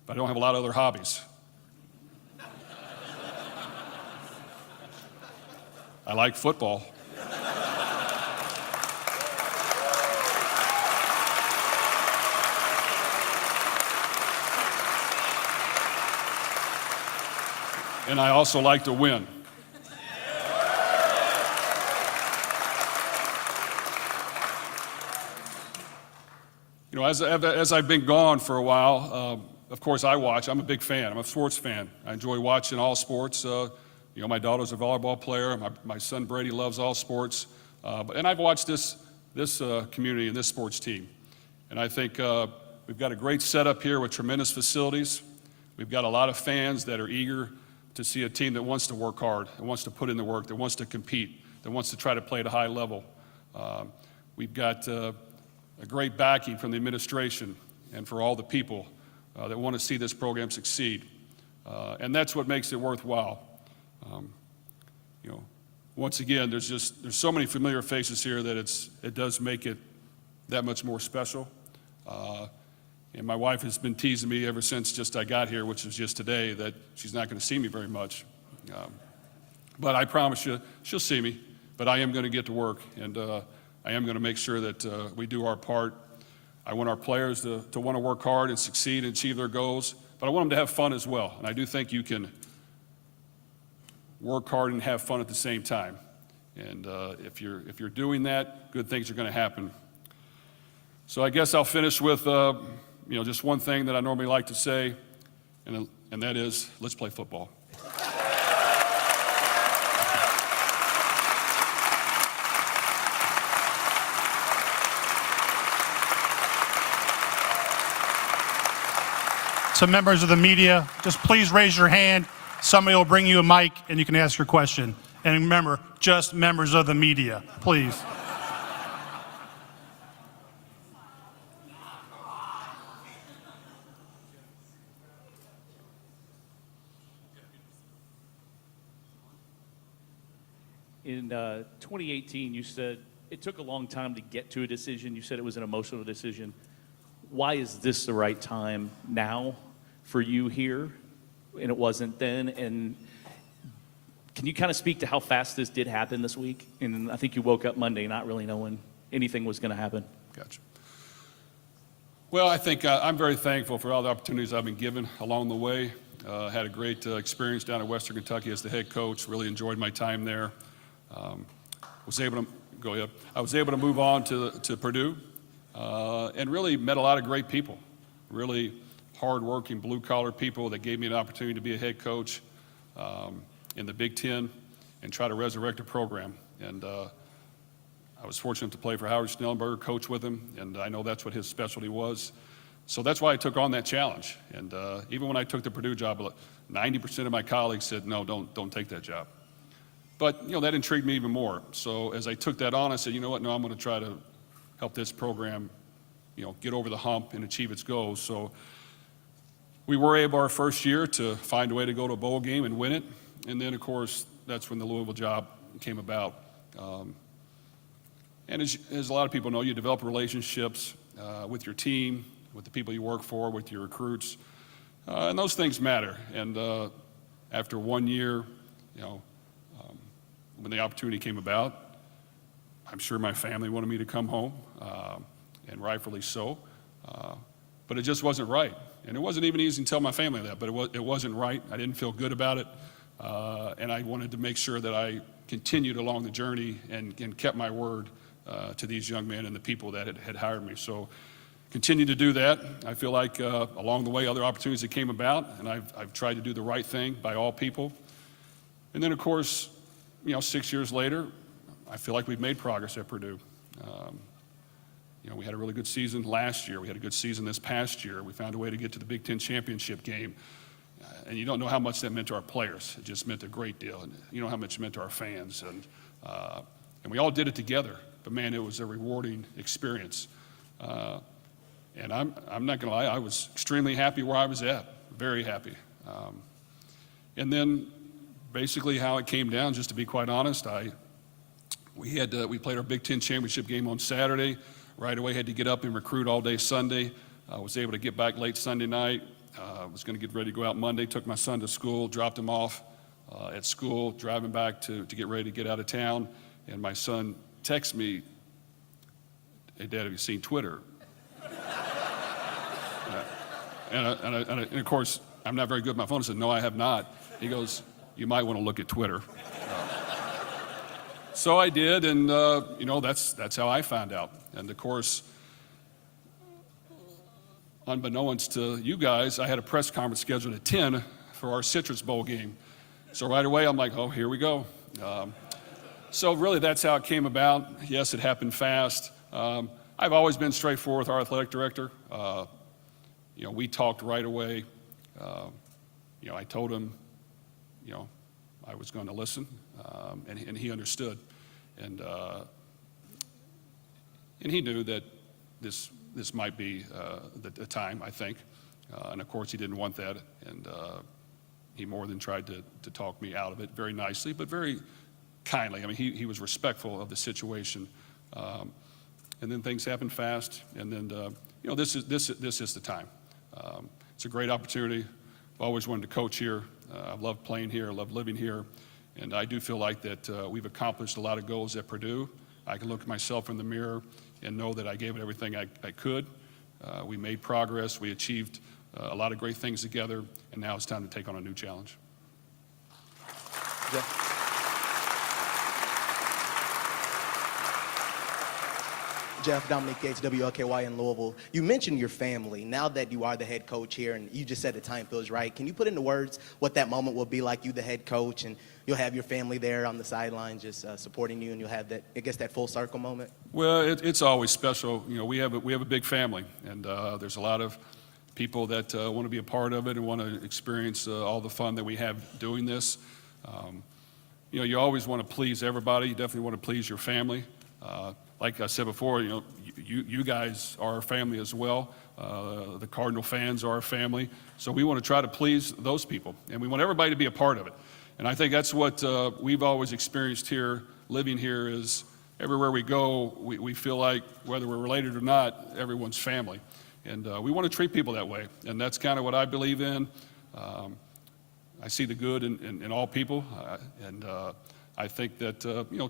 but I don't have a lot of other hobbies. I like football. And I also like to win. You know, as I've been gone for a while, of course I watch. I'm a big fan. I'm a sports fan. I enjoy watching all sports. You know, my daughter's a volleyball player. My son Brady loves all sports. And I've watched this community and this sports team. And I think we've got a great setup here with tremendous facilities. We've got a lot of fans that are eager to see a team that wants to work hard, that wants to put in the work, that wants to compete, that wants to try to play at a high level. We've got a great backing from the administration and for all the people that want to see this program succeed. And that's what makes it worthwhile. You know, once again, there's so many familiar faces here that it does make it that much more special. And my wife has been teasing me ever since just I got here, which was just today, that she's not going to see me very much. But I promise you, she'll see me. But I am going to get to work, and I am going to make sure that we do our part. I want our players to want to work hard and succeed and achieve their goals, but I want them to have fun as well. And I do think you can work hard and have fun at the same time. And if you're doing that, good things are going to happen. So I guess I'll finish with you know, just one thing that I normally like to say, and that is, let's play football. So members of the media, just please raise your hand. Somebody will bring you a mic and you can ask your question. And remember, just members of the media, please. In 2018, you said it took a long time to get to a decision. You said it was an emotional decision. Why is this the right time now for you here, and it wasn't then? And can you kind of speak to how fast this did happen this week? And I think you woke up Monday not really knowing anything was going to happen. Gotcha. Well, I think I'm very thankful for all the opportunities I've been given along the way. Had a great experience down in Western Kentucky as the head coach. Really enjoyed my time there. I was able to move on to Purdue and really met a lot of great people, really hard-working, blue-collar people that gave me an opportunity to be a head coach in the Big Ten and try to resurrect a program. And I was fortunate to play for Howard Schnellenberger, coach with him, and I know that's what his specialty was. So that's why I took on that challenge. And even when I took the Purdue job, 90% of my colleagues said, no, don't take that job. But, you know, that intrigued me even more. So as I took that on, I said, you know what, no, I'm going to try to help this program, you know, get over the hump and achieve its goals. So we were able our first year to find a way to go to a bowl game and win it. And then, of course, that's when the Louisville job came about. And as a lot of people know, you develop relationships with your team, with the people you work for, with your recruits. And those things matter. And after 1 year, you know, when the opportunity came about, I'm sure my family wanted me to come home, and rightfully so. But it just wasn't right. And it wasn't even easy to tell my family that, but it wasn't right. I didn't feel good about it. And I wanted to make sure that I continued along the journey and kept my word to these young men and the people that had hired me. So continue to do that. I feel like along the way, other opportunities that came about, and I've tried to do the right thing by all people. And then, of course, you know, 6 years later, I feel like we've made progress at Purdue. We had a really good season last year. We had a good season this past year. We found a way to get to the Big Ten championship game. And you don't know how much that meant to our players. It just meant a great deal. And you know how much it meant to our fans. And we all did it together. But, man, it was a rewarding experience. And I'm not going to lie, I was extremely happy where I was at, very happy. And then basically how it came down, just to be quite honest, we played our Big Ten championship game on Saturday. Right away had to get up and recruit all day Sunday. I was able to get back late Sunday night. Was going to get ready to go out Monday, took my son to school, dropped him off at school, driving back to get ready to get out of town. And my son texts me, "Hey, Dad, have you seen Twitter?" And of course, I'm not very good with my phone. I said, "No, I have not." He goes, "You might want to look at Twitter." So I did, and that's how I found out. And of course, unbeknownst to you guys, I had a press conference scheduled at 10 for our Citrus Bowl game. So right away, I'm like, oh, here we go. So really, that's how it came about. Yes, it happened fast. I've always been straightforward with our athletic director. We talked right away. I told him, I was going to listen, and he understood. And he knew that this might be the time, I think. And of course, he didn't want that. And he more than tried to talk me out of it very nicely, but very kindly. I mean, he was respectful of the situation. And then things happened fast. And then, this is the time. It's a great opportunity. I've always wanted to coach here. I've loved playing here. I love living here. And I do feel like that we've accomplished a lot of goals at Purdue. I can look at myself in the mirror and know that I gave it everything I could. We made progress. We achieved a lot of great things together. And now it's time to take on a new challenge. Jeff, Dominic Gates, WLKY in Louisville. You mentioned your family. Now that you are the head coach here, and you just said the time feels right, can you put into words what that moment will be like, you the head coach, and you'll have your family there on the sideline just supporting you, and you'll have that full circle moment? Well, it's always special. We have a big family, and there's a lot of people that want to be a part of it and want to experience all the fun that we have doing this. You always want to please everybody. You definitely want to please your family. Like I said before, you guys are our family as well. The Cardinal fans are our family. So we want to try to please those people, and we want everybody to be a part of it. And I think that's what we've always experienced here, living here, is everywhere we go, we feel like, whether we're related or not, everyone's family. And we want to treat people that way, and that's kind of what I believe in. I see the good in all people, and I think that,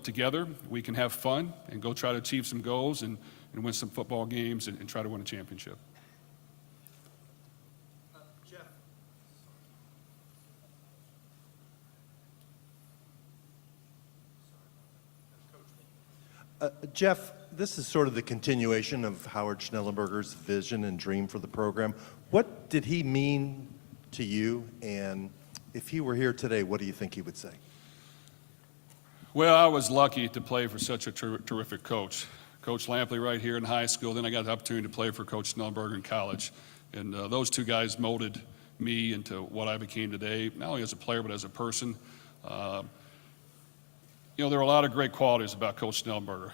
together we can have fun and go try to achieve some goals and win some football games and try to win a championship. Jeff, this is sort of the continuation of Howard Schnellenberger's vision and dream for the program. What did he mean to you? And if he were here today, what do you think he would say? Well, I was lucky to play for such a terrific coach. Coach Lampley right here in high school, then I got the opportunity to play for Coach Schnellenberger in college. And those two guys molded me into what I became today, not only as a player but as a person. There are a lot of great qualities about Coach Schnellenberger.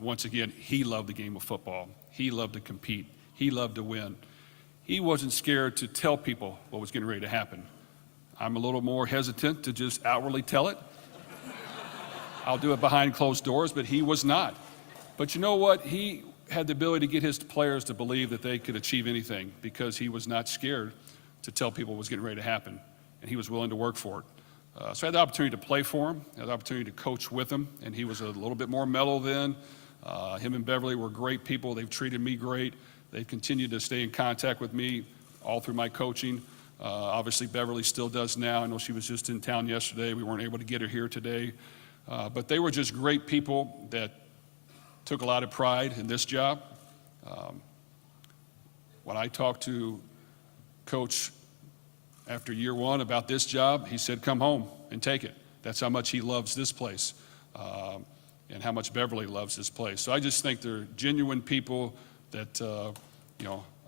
Once again, he loved the game of football. He loved to compete. He loved to win. He wasn't scared to tell people what was getting ready to happen. I'm a little more hesitant to just outwardly tell it. I'll do it behind closed doors, but he was not. But you know what? He had the ability to get his players to believe that they could achieve anything because he was not scared to tell people what was getting ready to happen, and he was willing to work for it. So I had the opportunity to play for him, I had the opportunity to coach with him, and he was a little bit more mellow then. Him and Beverly were great people. They've treated me great. They've continued to stay in contact with me all through my coaching. Obviously, Beverly still does now. I know she was just in town yesterday. We weren't able to get her here today. But they were just great people that took a lot of pride in this job. When I talked to Coach after year one about this job, he said, come home and take it. That's how much he loves this place. and how much Beverly loves this place. So I just think they're genuine people that,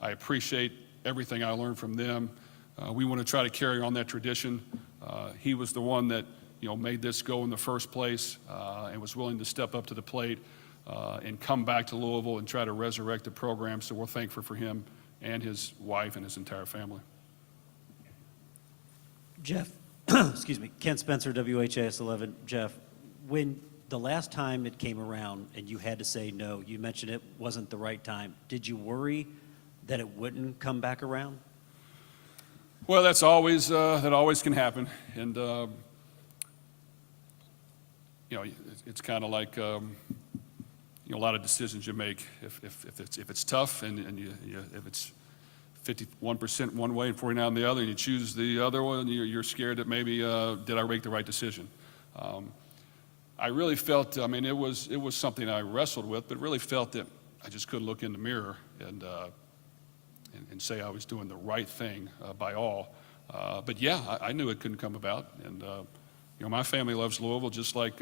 I appreciate everything I learned from them. We want to try to carry on that tradition. He was the one that, made this go in the first place and was willing to step up to the plate and come back to Louisville and try to resurrect the program. So we're thankful for him and his wife and his entire family. Jeff, excuse me, Ken Spencer, WHAS 11. Jeff, when the last time it came around and you had to say no, you mentioned it wasn't the right time. Did you worry that it wouldn't come back around? Well, that's always that always can happen, and it's kind of like a lot of decisions you make. If it's tough and if it's 51% one way and 49% the other, and you choose the other one, you're scared that maybe did I make the right decision? I really felt, it was something I wrestled with, but really felt that I just couldn't look in the mirror and say I was doing the right thing by all. But yeah, I knew it couldn't come about. And, my family loves Louisville, just like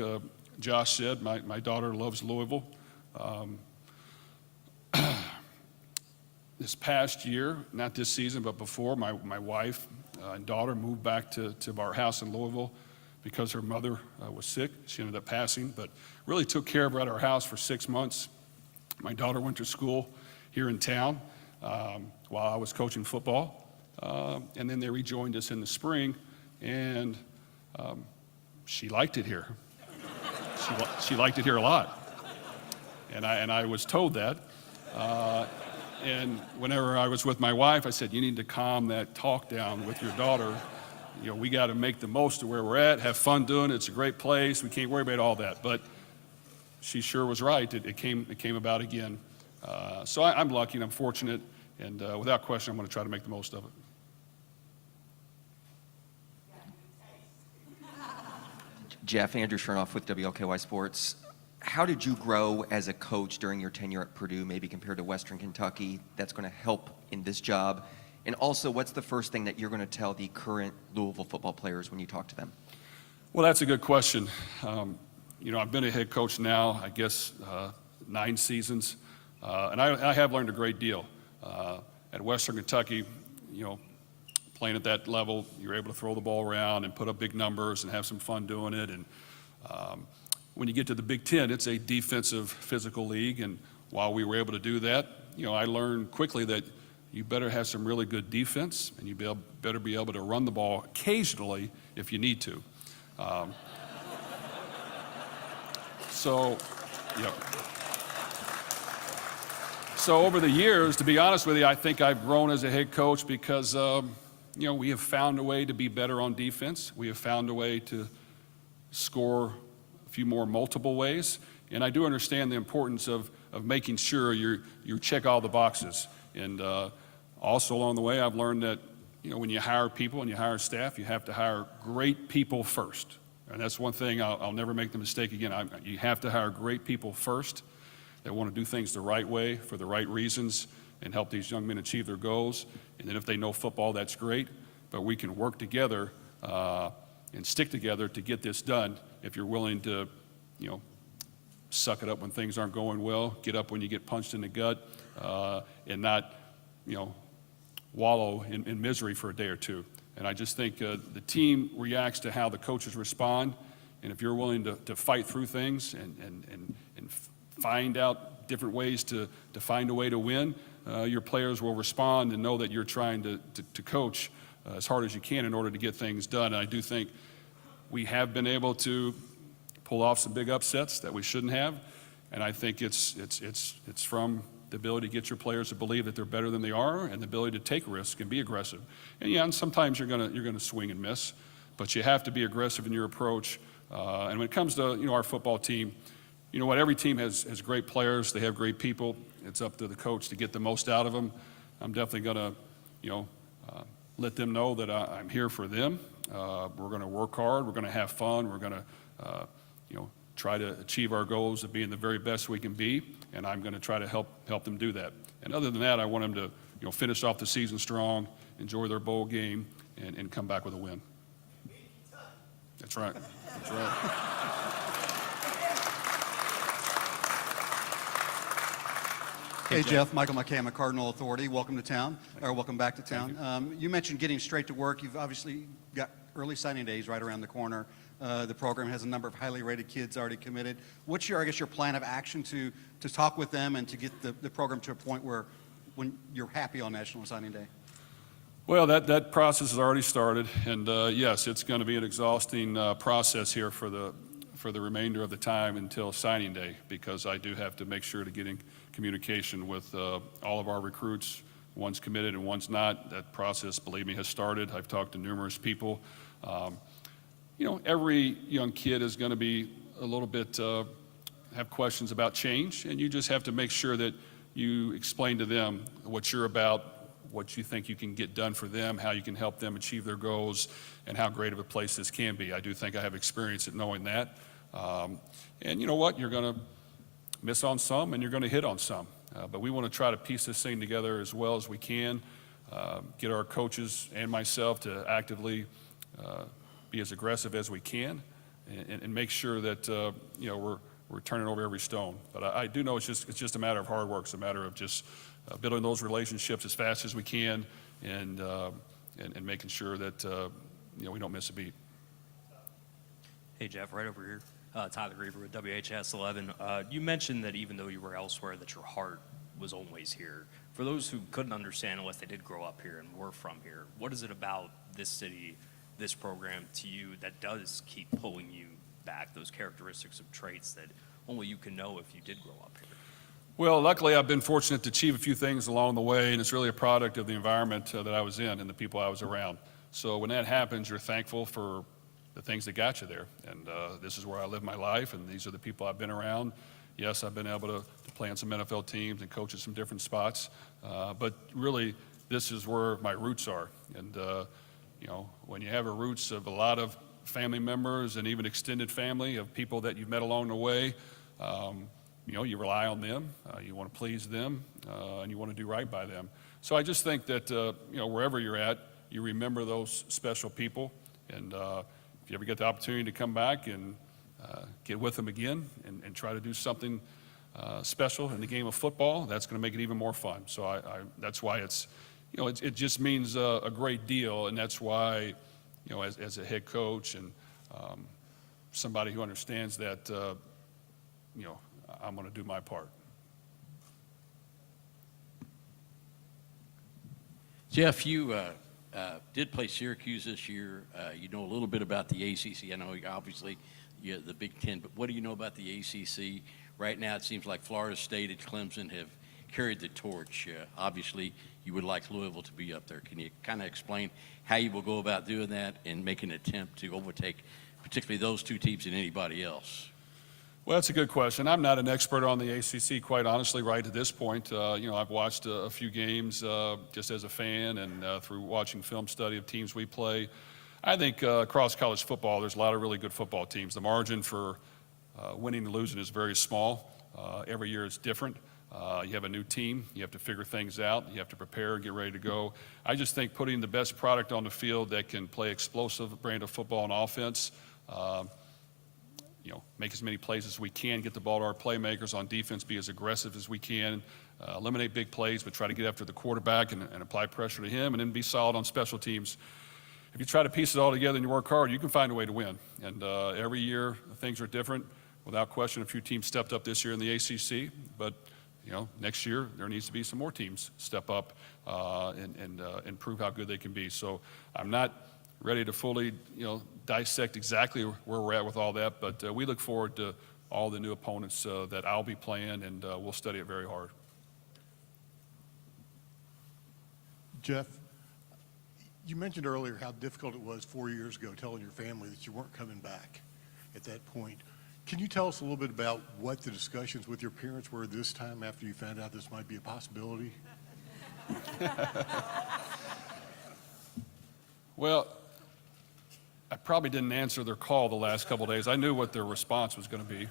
Josh said. My daughter loves Louisville. This past year, not this season, but before, my wife and daughter moved back to our house in Louisville because her mother was sick. She ended up passing, but really took care of her at our house for 6 months. My daughter went to school here in town while I was coaching football, and then they rejoined us in the spring, and she liked it here. She liked it here a lot, and I was told that. And whenever I was with my wife, I said, you need to calm that talk down with your daughter. We got to make the most of where we're at, have fun doing it. It's a great place. We can't worry about all that. But she sure was right. It came about again. So I'm lucky and I'm fortunate. And without question, I'm going to try to make the most of it. Jeff, Andrew Chernoff with WLKY Sports. How did you grow as a coach during your tenure at Purdue, maybe compared to Western Kentucky, that's going to help in this job? And also, what's the first thing that you're going to tell the current Louisville football players when you talk to them? Well, that's a good question. I've been a head coach now, I guess, 9 seasons, and I have learned a great deal. At Western Kentucky, playing at that level, you're able to throw the ball around and put up big numbers and have some fun doing it. And when you get to the Big Ten, it's a defensive, physical league, and while we were able to do that, I learned quickly that you better have some really good defense, and you better be able to run the ball occasionally if you need to. So over the years, to be honest with you, I think I've grown as a head coach because, we have found a way to be better on defense. We have found a way to score a few more multiple ways. And I do understand the importance of making sure you check all the boxes. And also along the way, I've learned that, when you hire people and you hire staff, you have to hire great people first. And that's one thing I'll never make the mistake again. You have to hire great people first that want to do things the right way for the right reasons and help these young men achieve their goals. And then if they know football, that's great. But we can work together and stick together to get this done if you're willing to, suck it up when things aren't going well, get up when you get punched in the gut, and not, wallow in misery for a day or two. And I just think the team reacts to how the coaches respond. And if you're willing to fight through things and find out different ways to find a way to win, your players will respond and know that you're trying to coach as hard as you can in order to get things done. And I do think we have been able to pull off some big upsets that we shouldn't have. And I think it's from the ability to get your players to believe that they're better than they are, and the ability to take risks and be aggressive. And and sometimes you're gonna swing and miss, but you have to be aggressive in your approach. And when it comes to our football team, every team has great players. They have great people. It's up to the coach to get the most out of them. I'm definitely gonna let them know that I'm here for them. We're gonna work hard. We're gonna have fun. We're gonna try to achieve our goals of being the very best we can be, and I'm going to try to help them do that. And other than that, I want them to finish off the season strong, enjoy their bowl game, and come back with a win. That's right. That's right. Hey, Jeff. Michael McCam, Cardinal Authority. Welcome to town, or welcome back to town. You mentioned getting straight to work. You've obviously got early signing days right around the corner. The program has a number of highly rated kids already committed. What's your, I guess, your plan of action to talk with them and to get the program to a point where when you're happy on National Signing Day? Well, that process has already started, and yes, it's going to be an exhausting process here for the remainder of the time until signing day, because I do have to make sure to get in communication with all of our recruits. One's committed and one's not. That process, believe me, has started. I've talked to numerous people. Every young kid is going to be a little bit have questions about change, and you just have to make sure that you explain to them what you're about, what you think you can get done for them, how you can help them achieve their goals, and how great of a place this can be. I do think I have experience at knowing that. And you know what? You're going to miss on some, and you're going to hit on some. But we want to try to piece this thing together as well as we can, get our coaches and myself to actively be as aggressive as we can, and make sure that we're turning over every stone. But I do know it's just a matter of hard work. It's a matter of just building those relationships as fast as we can, and making sure that we don't miss a beat. Hey Jeff, right over here. Tyler Griever with WHS 11. You mentioned that even though you were elsewhere, that your heart was always here. For those who couldn't understand unless they did grow up here and were from here, what is it about this city, this program to you that does keep pulling you back, those characteristics of traits that only you can know if you did grow up here? Well, luckily I've been fortunate to achieve a few things along the way, and it's really a product of the environment that I was in and the people I was around. So when that happens, you're thankful for the things that got you there. And this is where I live my life, and these are the people I've been around. Yes, I've been able to play on some NFL teams and coach at some different spots, but really this is where my roots are. And when you have a roots of a lot of family members and even extended family of people that you've met along the way, you rely on them, you want to please them, and you want to do right by them. So I just think that wherever you're at, you remember those special people, and if you ever get the opportunity to come back and get with them again and try to do something special in the game of football, that's going to make it even more fun. So that's why it just means a great deal, and that's why, as a head coach and somebody who understands that, I'm going to do my part. Jeff, you did play Syracuse this year. You know a little bit about the ACC. I know obviously you're the Big Ten, but what do you know about the ACC? Right now it seems like Florida State and Clemson have carried the torch. Obviously you would like Louisville to be up there. Can you kind of explain how you will go about doing that and make an attempt to overtake particularly those two teams and anybody else? Well, that's a good question. I'm not an expert on the ACC, quite honestly, right at this point. I've watched a few games just as a fan and through watching film study of teams we play. I think across college football, there's a lot of really good football teams. The margin for winning and losing is very small. Every year it's different. You have a new team. You have to figure things out. You have to prepare, get ready to go. I just think putting the best product on the field that can play explosive brand of football and offense, make as many plays as we can, get the ball to our playmakers on defense, be as aggressive as we can, eliminate big plays, but try to get after the quarterback and apply pressure to him, and then be solid on special teams. If you try to piece it all together and you work hard, you can find a way to win. And every year, things are different. Without question, a few teams stepped up this year in the ACC, but next year there needs to be some more teams step up and prove how good they can be. So I'm not ready to fully, dissect exactly where we're at with all that, but we look forward to all the new opponents that I'll be playing, and we'll study it very hard. Jeff, you mentioned earlier how difficult it was 4 years ago telling your family that you weren't coming back at that point. Can you tell us a little bit about what the discussions with your parents were this time after you found out this might be a possibility? Well, I probably didn't answer their call the last couple of days. I knew what their response was going to be.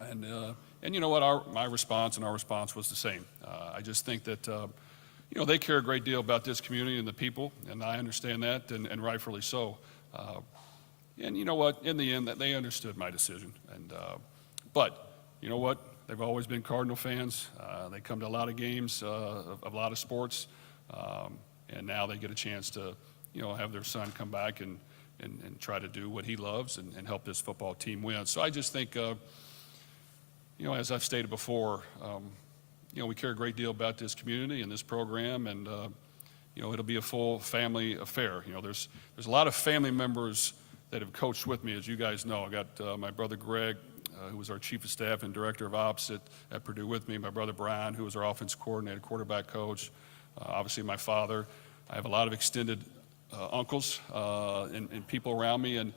And you know what? My response and our response was the same. I just think that, they care a great deal about this community and the people, and I understand that, and rightfully so. And you know what? In the end, they understood my decision. But you know what? They've always been Cardinal fans. They come to a lot of games of a lot of sports, and now they get a chance to, have their son come back and try to do what he loves and help this football team win. So I just think, as I've stated before, we care a great deal about this community and this program, and it'll be a full family affair. There's a lot of family members that have coached with me, as you guys know. I got my brother Greg, who was our chief of staff and director of ops at Purdue with me, my brother Brian, who was our offense coordinator, quarterback coach, obviously my father. I have a lot of extended uncles and people around me, and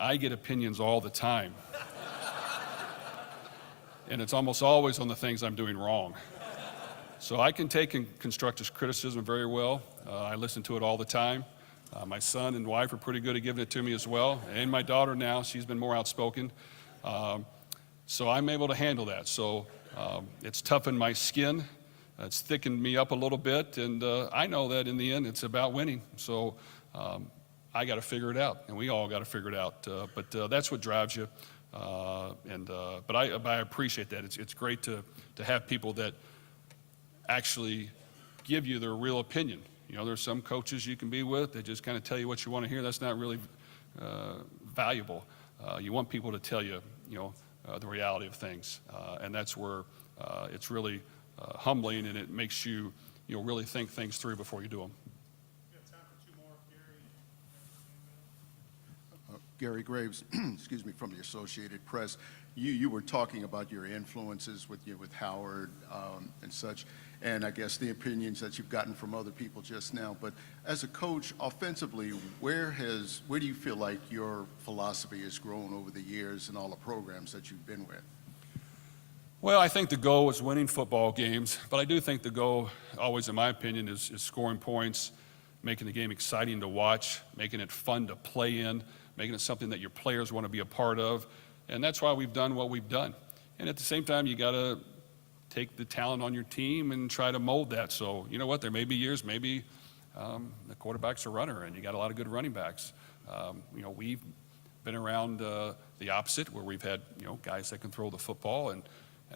I get opinions all the time. And it's almost always on the things I'm doing wrong. So I can take constructive criticism very well. I listen to it all the time. My son and wife are pretty good at giving it to me as well. And my daughter now, she's been more outspoken. So I'm able to handle that. So it's toughened my skin. It's thickened me up a little bit. And I know that in the end, it's about winning. So I got to figure it out. And we all got to figure it out. But that's what drives you. But I appreciate that. It's great to have people that actually give you their real opinion. There's some coaches you can be with that just kind of tell you what you want to hear. That's not really valuable. You want people to tell you, the reality of things, and that's where it's really humbling, and it makes you, really think things through before you do them. Gary Graves, excuse me, from the Associated Press. You were talking about your influences with Howard and such, and I guess the opinions that you've gotten from other people just now. But as a coach, offensively, where do you feel like your philosophy has grown over the years in all the programs that you've been with? Well, I think the goal is winning football games, but I do think the goal, always in my opinion, is scoring points, making the game exciting to watch, making it fun to play in, making it something that your players want to be a part of. And that's why we've done what we've done. And at the same time, you got to take the talent on your team and try to mold that. So, you know what, there may be years, maybe the quarterback's a runner and you got a lot of good running backs. We've been around the opposite, where we've had, guys that can throw the football, and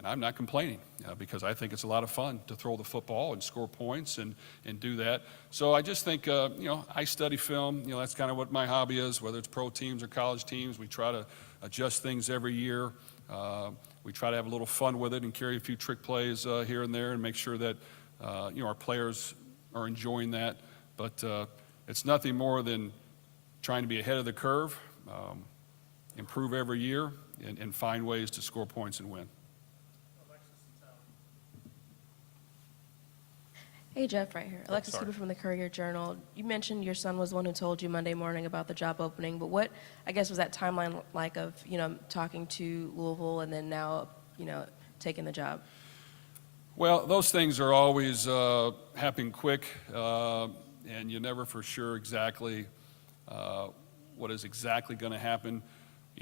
I'm not complaining because I think it's a lot of fun to throw the football and score points and do that. So I just think, I study film. That's kind of what my hobby is, whether it's pro teams or college teams. We try to adjust things every year. We try to have a little fun with it and carry a few trick plays here and there and make sure that, our players are enjoying that. But it's nothing more than trying to be ahead of the curve, improve every year, and find ways to score points and win. Hey, Jeff, right here. Alexis Cooper from the Courier-Journal. You mentioned your son was the one who told you Monday morning about the job opening, but what, I guess, was that timeline like of, talking to Louisville and then now, taking the job? Well, those things are always happening quick, and you never for sure exactly what is exactly going to happen.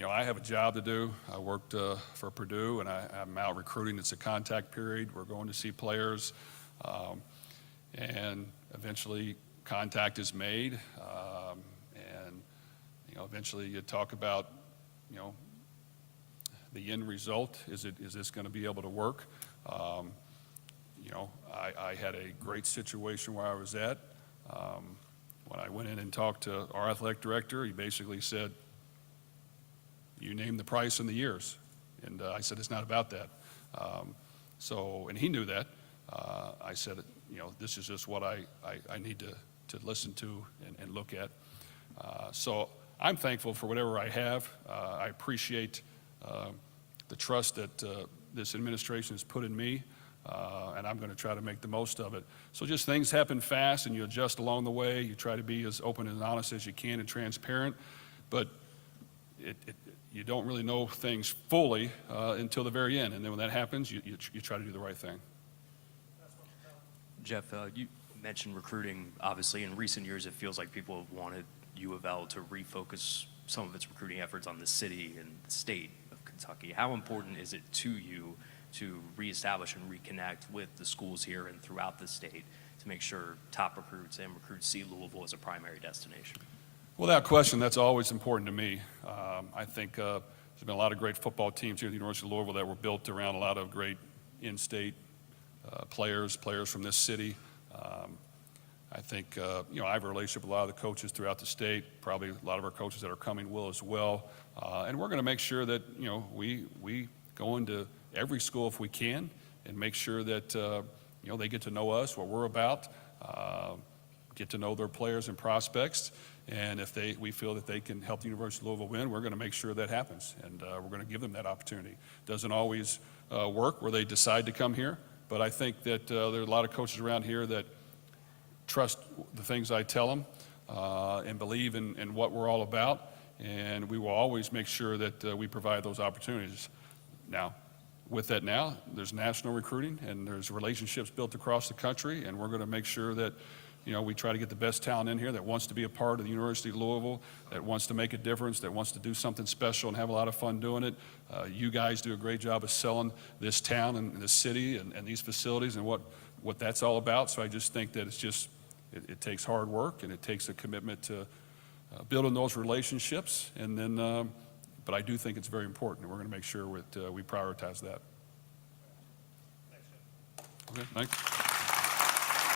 I have a job to do. I worked for Purdue, and I'm out recruiting. It's a contact period. We're going to see players. And eventually contact is made, and eventually you talk about the end result. Is this going to be able to work? I had a great situation where I was at. When I went in and talked to our athletic director, he basically said, "You name the price and the years," and I said, "It's not about that." And he knew that. I said, this is just what I need to listen to and look at. So I'm thankful for whatever I have. I appreciate the trust that this administration has put in me, and I'm going to try to make the most of it. So just things happen fast, and you adjust along the way. You try to be as open and honest as you can and transparent, but you don't really know things fully until the very end. And then when that happens, you try to do the right thing. Jeff, you mentioned recruiting. Obviously, in recent years, it feels like people have wanted UofL to refocus some of its recruiting efforts on the city and the state of Kentucky. How important is it to you to reestablish and reconnect with the schools here and throughout the state to make sure top recruits and recruits see Louisville as a primary destination? Without question, that's always important to me. I think there's been a lot of great football teams here at the University of Louisville that were built around a lot of great in-state players from this city. I think, I have a relationship with a lot of the coaches throughout the state. Probably a lot of our coaches that are coming will as well. And we're going to make sure that, we go into every school if we can and make sure that, they get to know us, what we're about, get to know their players and prospects. And if we feel that they can help the University of Louisville win, we're going to make sure that happens. And we're going to give them that opportunity. Doesn't always work where they decide to come here, but I think that there are a lot of coaches around here that trust the things I tell them and believe in what we're all about, and we will always make sure that we provide those opportunities. Now, with that now, there's national recruiting and there's relationships built across the country, and we're going to make sure that we try to get the best talent in here that wants to be a part of the University of Louisville, that wants to make a difference, that wants to do something special and have a lot of fun doing it. You guys do a great job of selling this town and this city and these facilities and what that's all about. So I just think that it takes hard work and it takes a commitment to building those relationships. And then, but I do think it's very important, and we're going to make sure we prioritize that. Okay, thanks.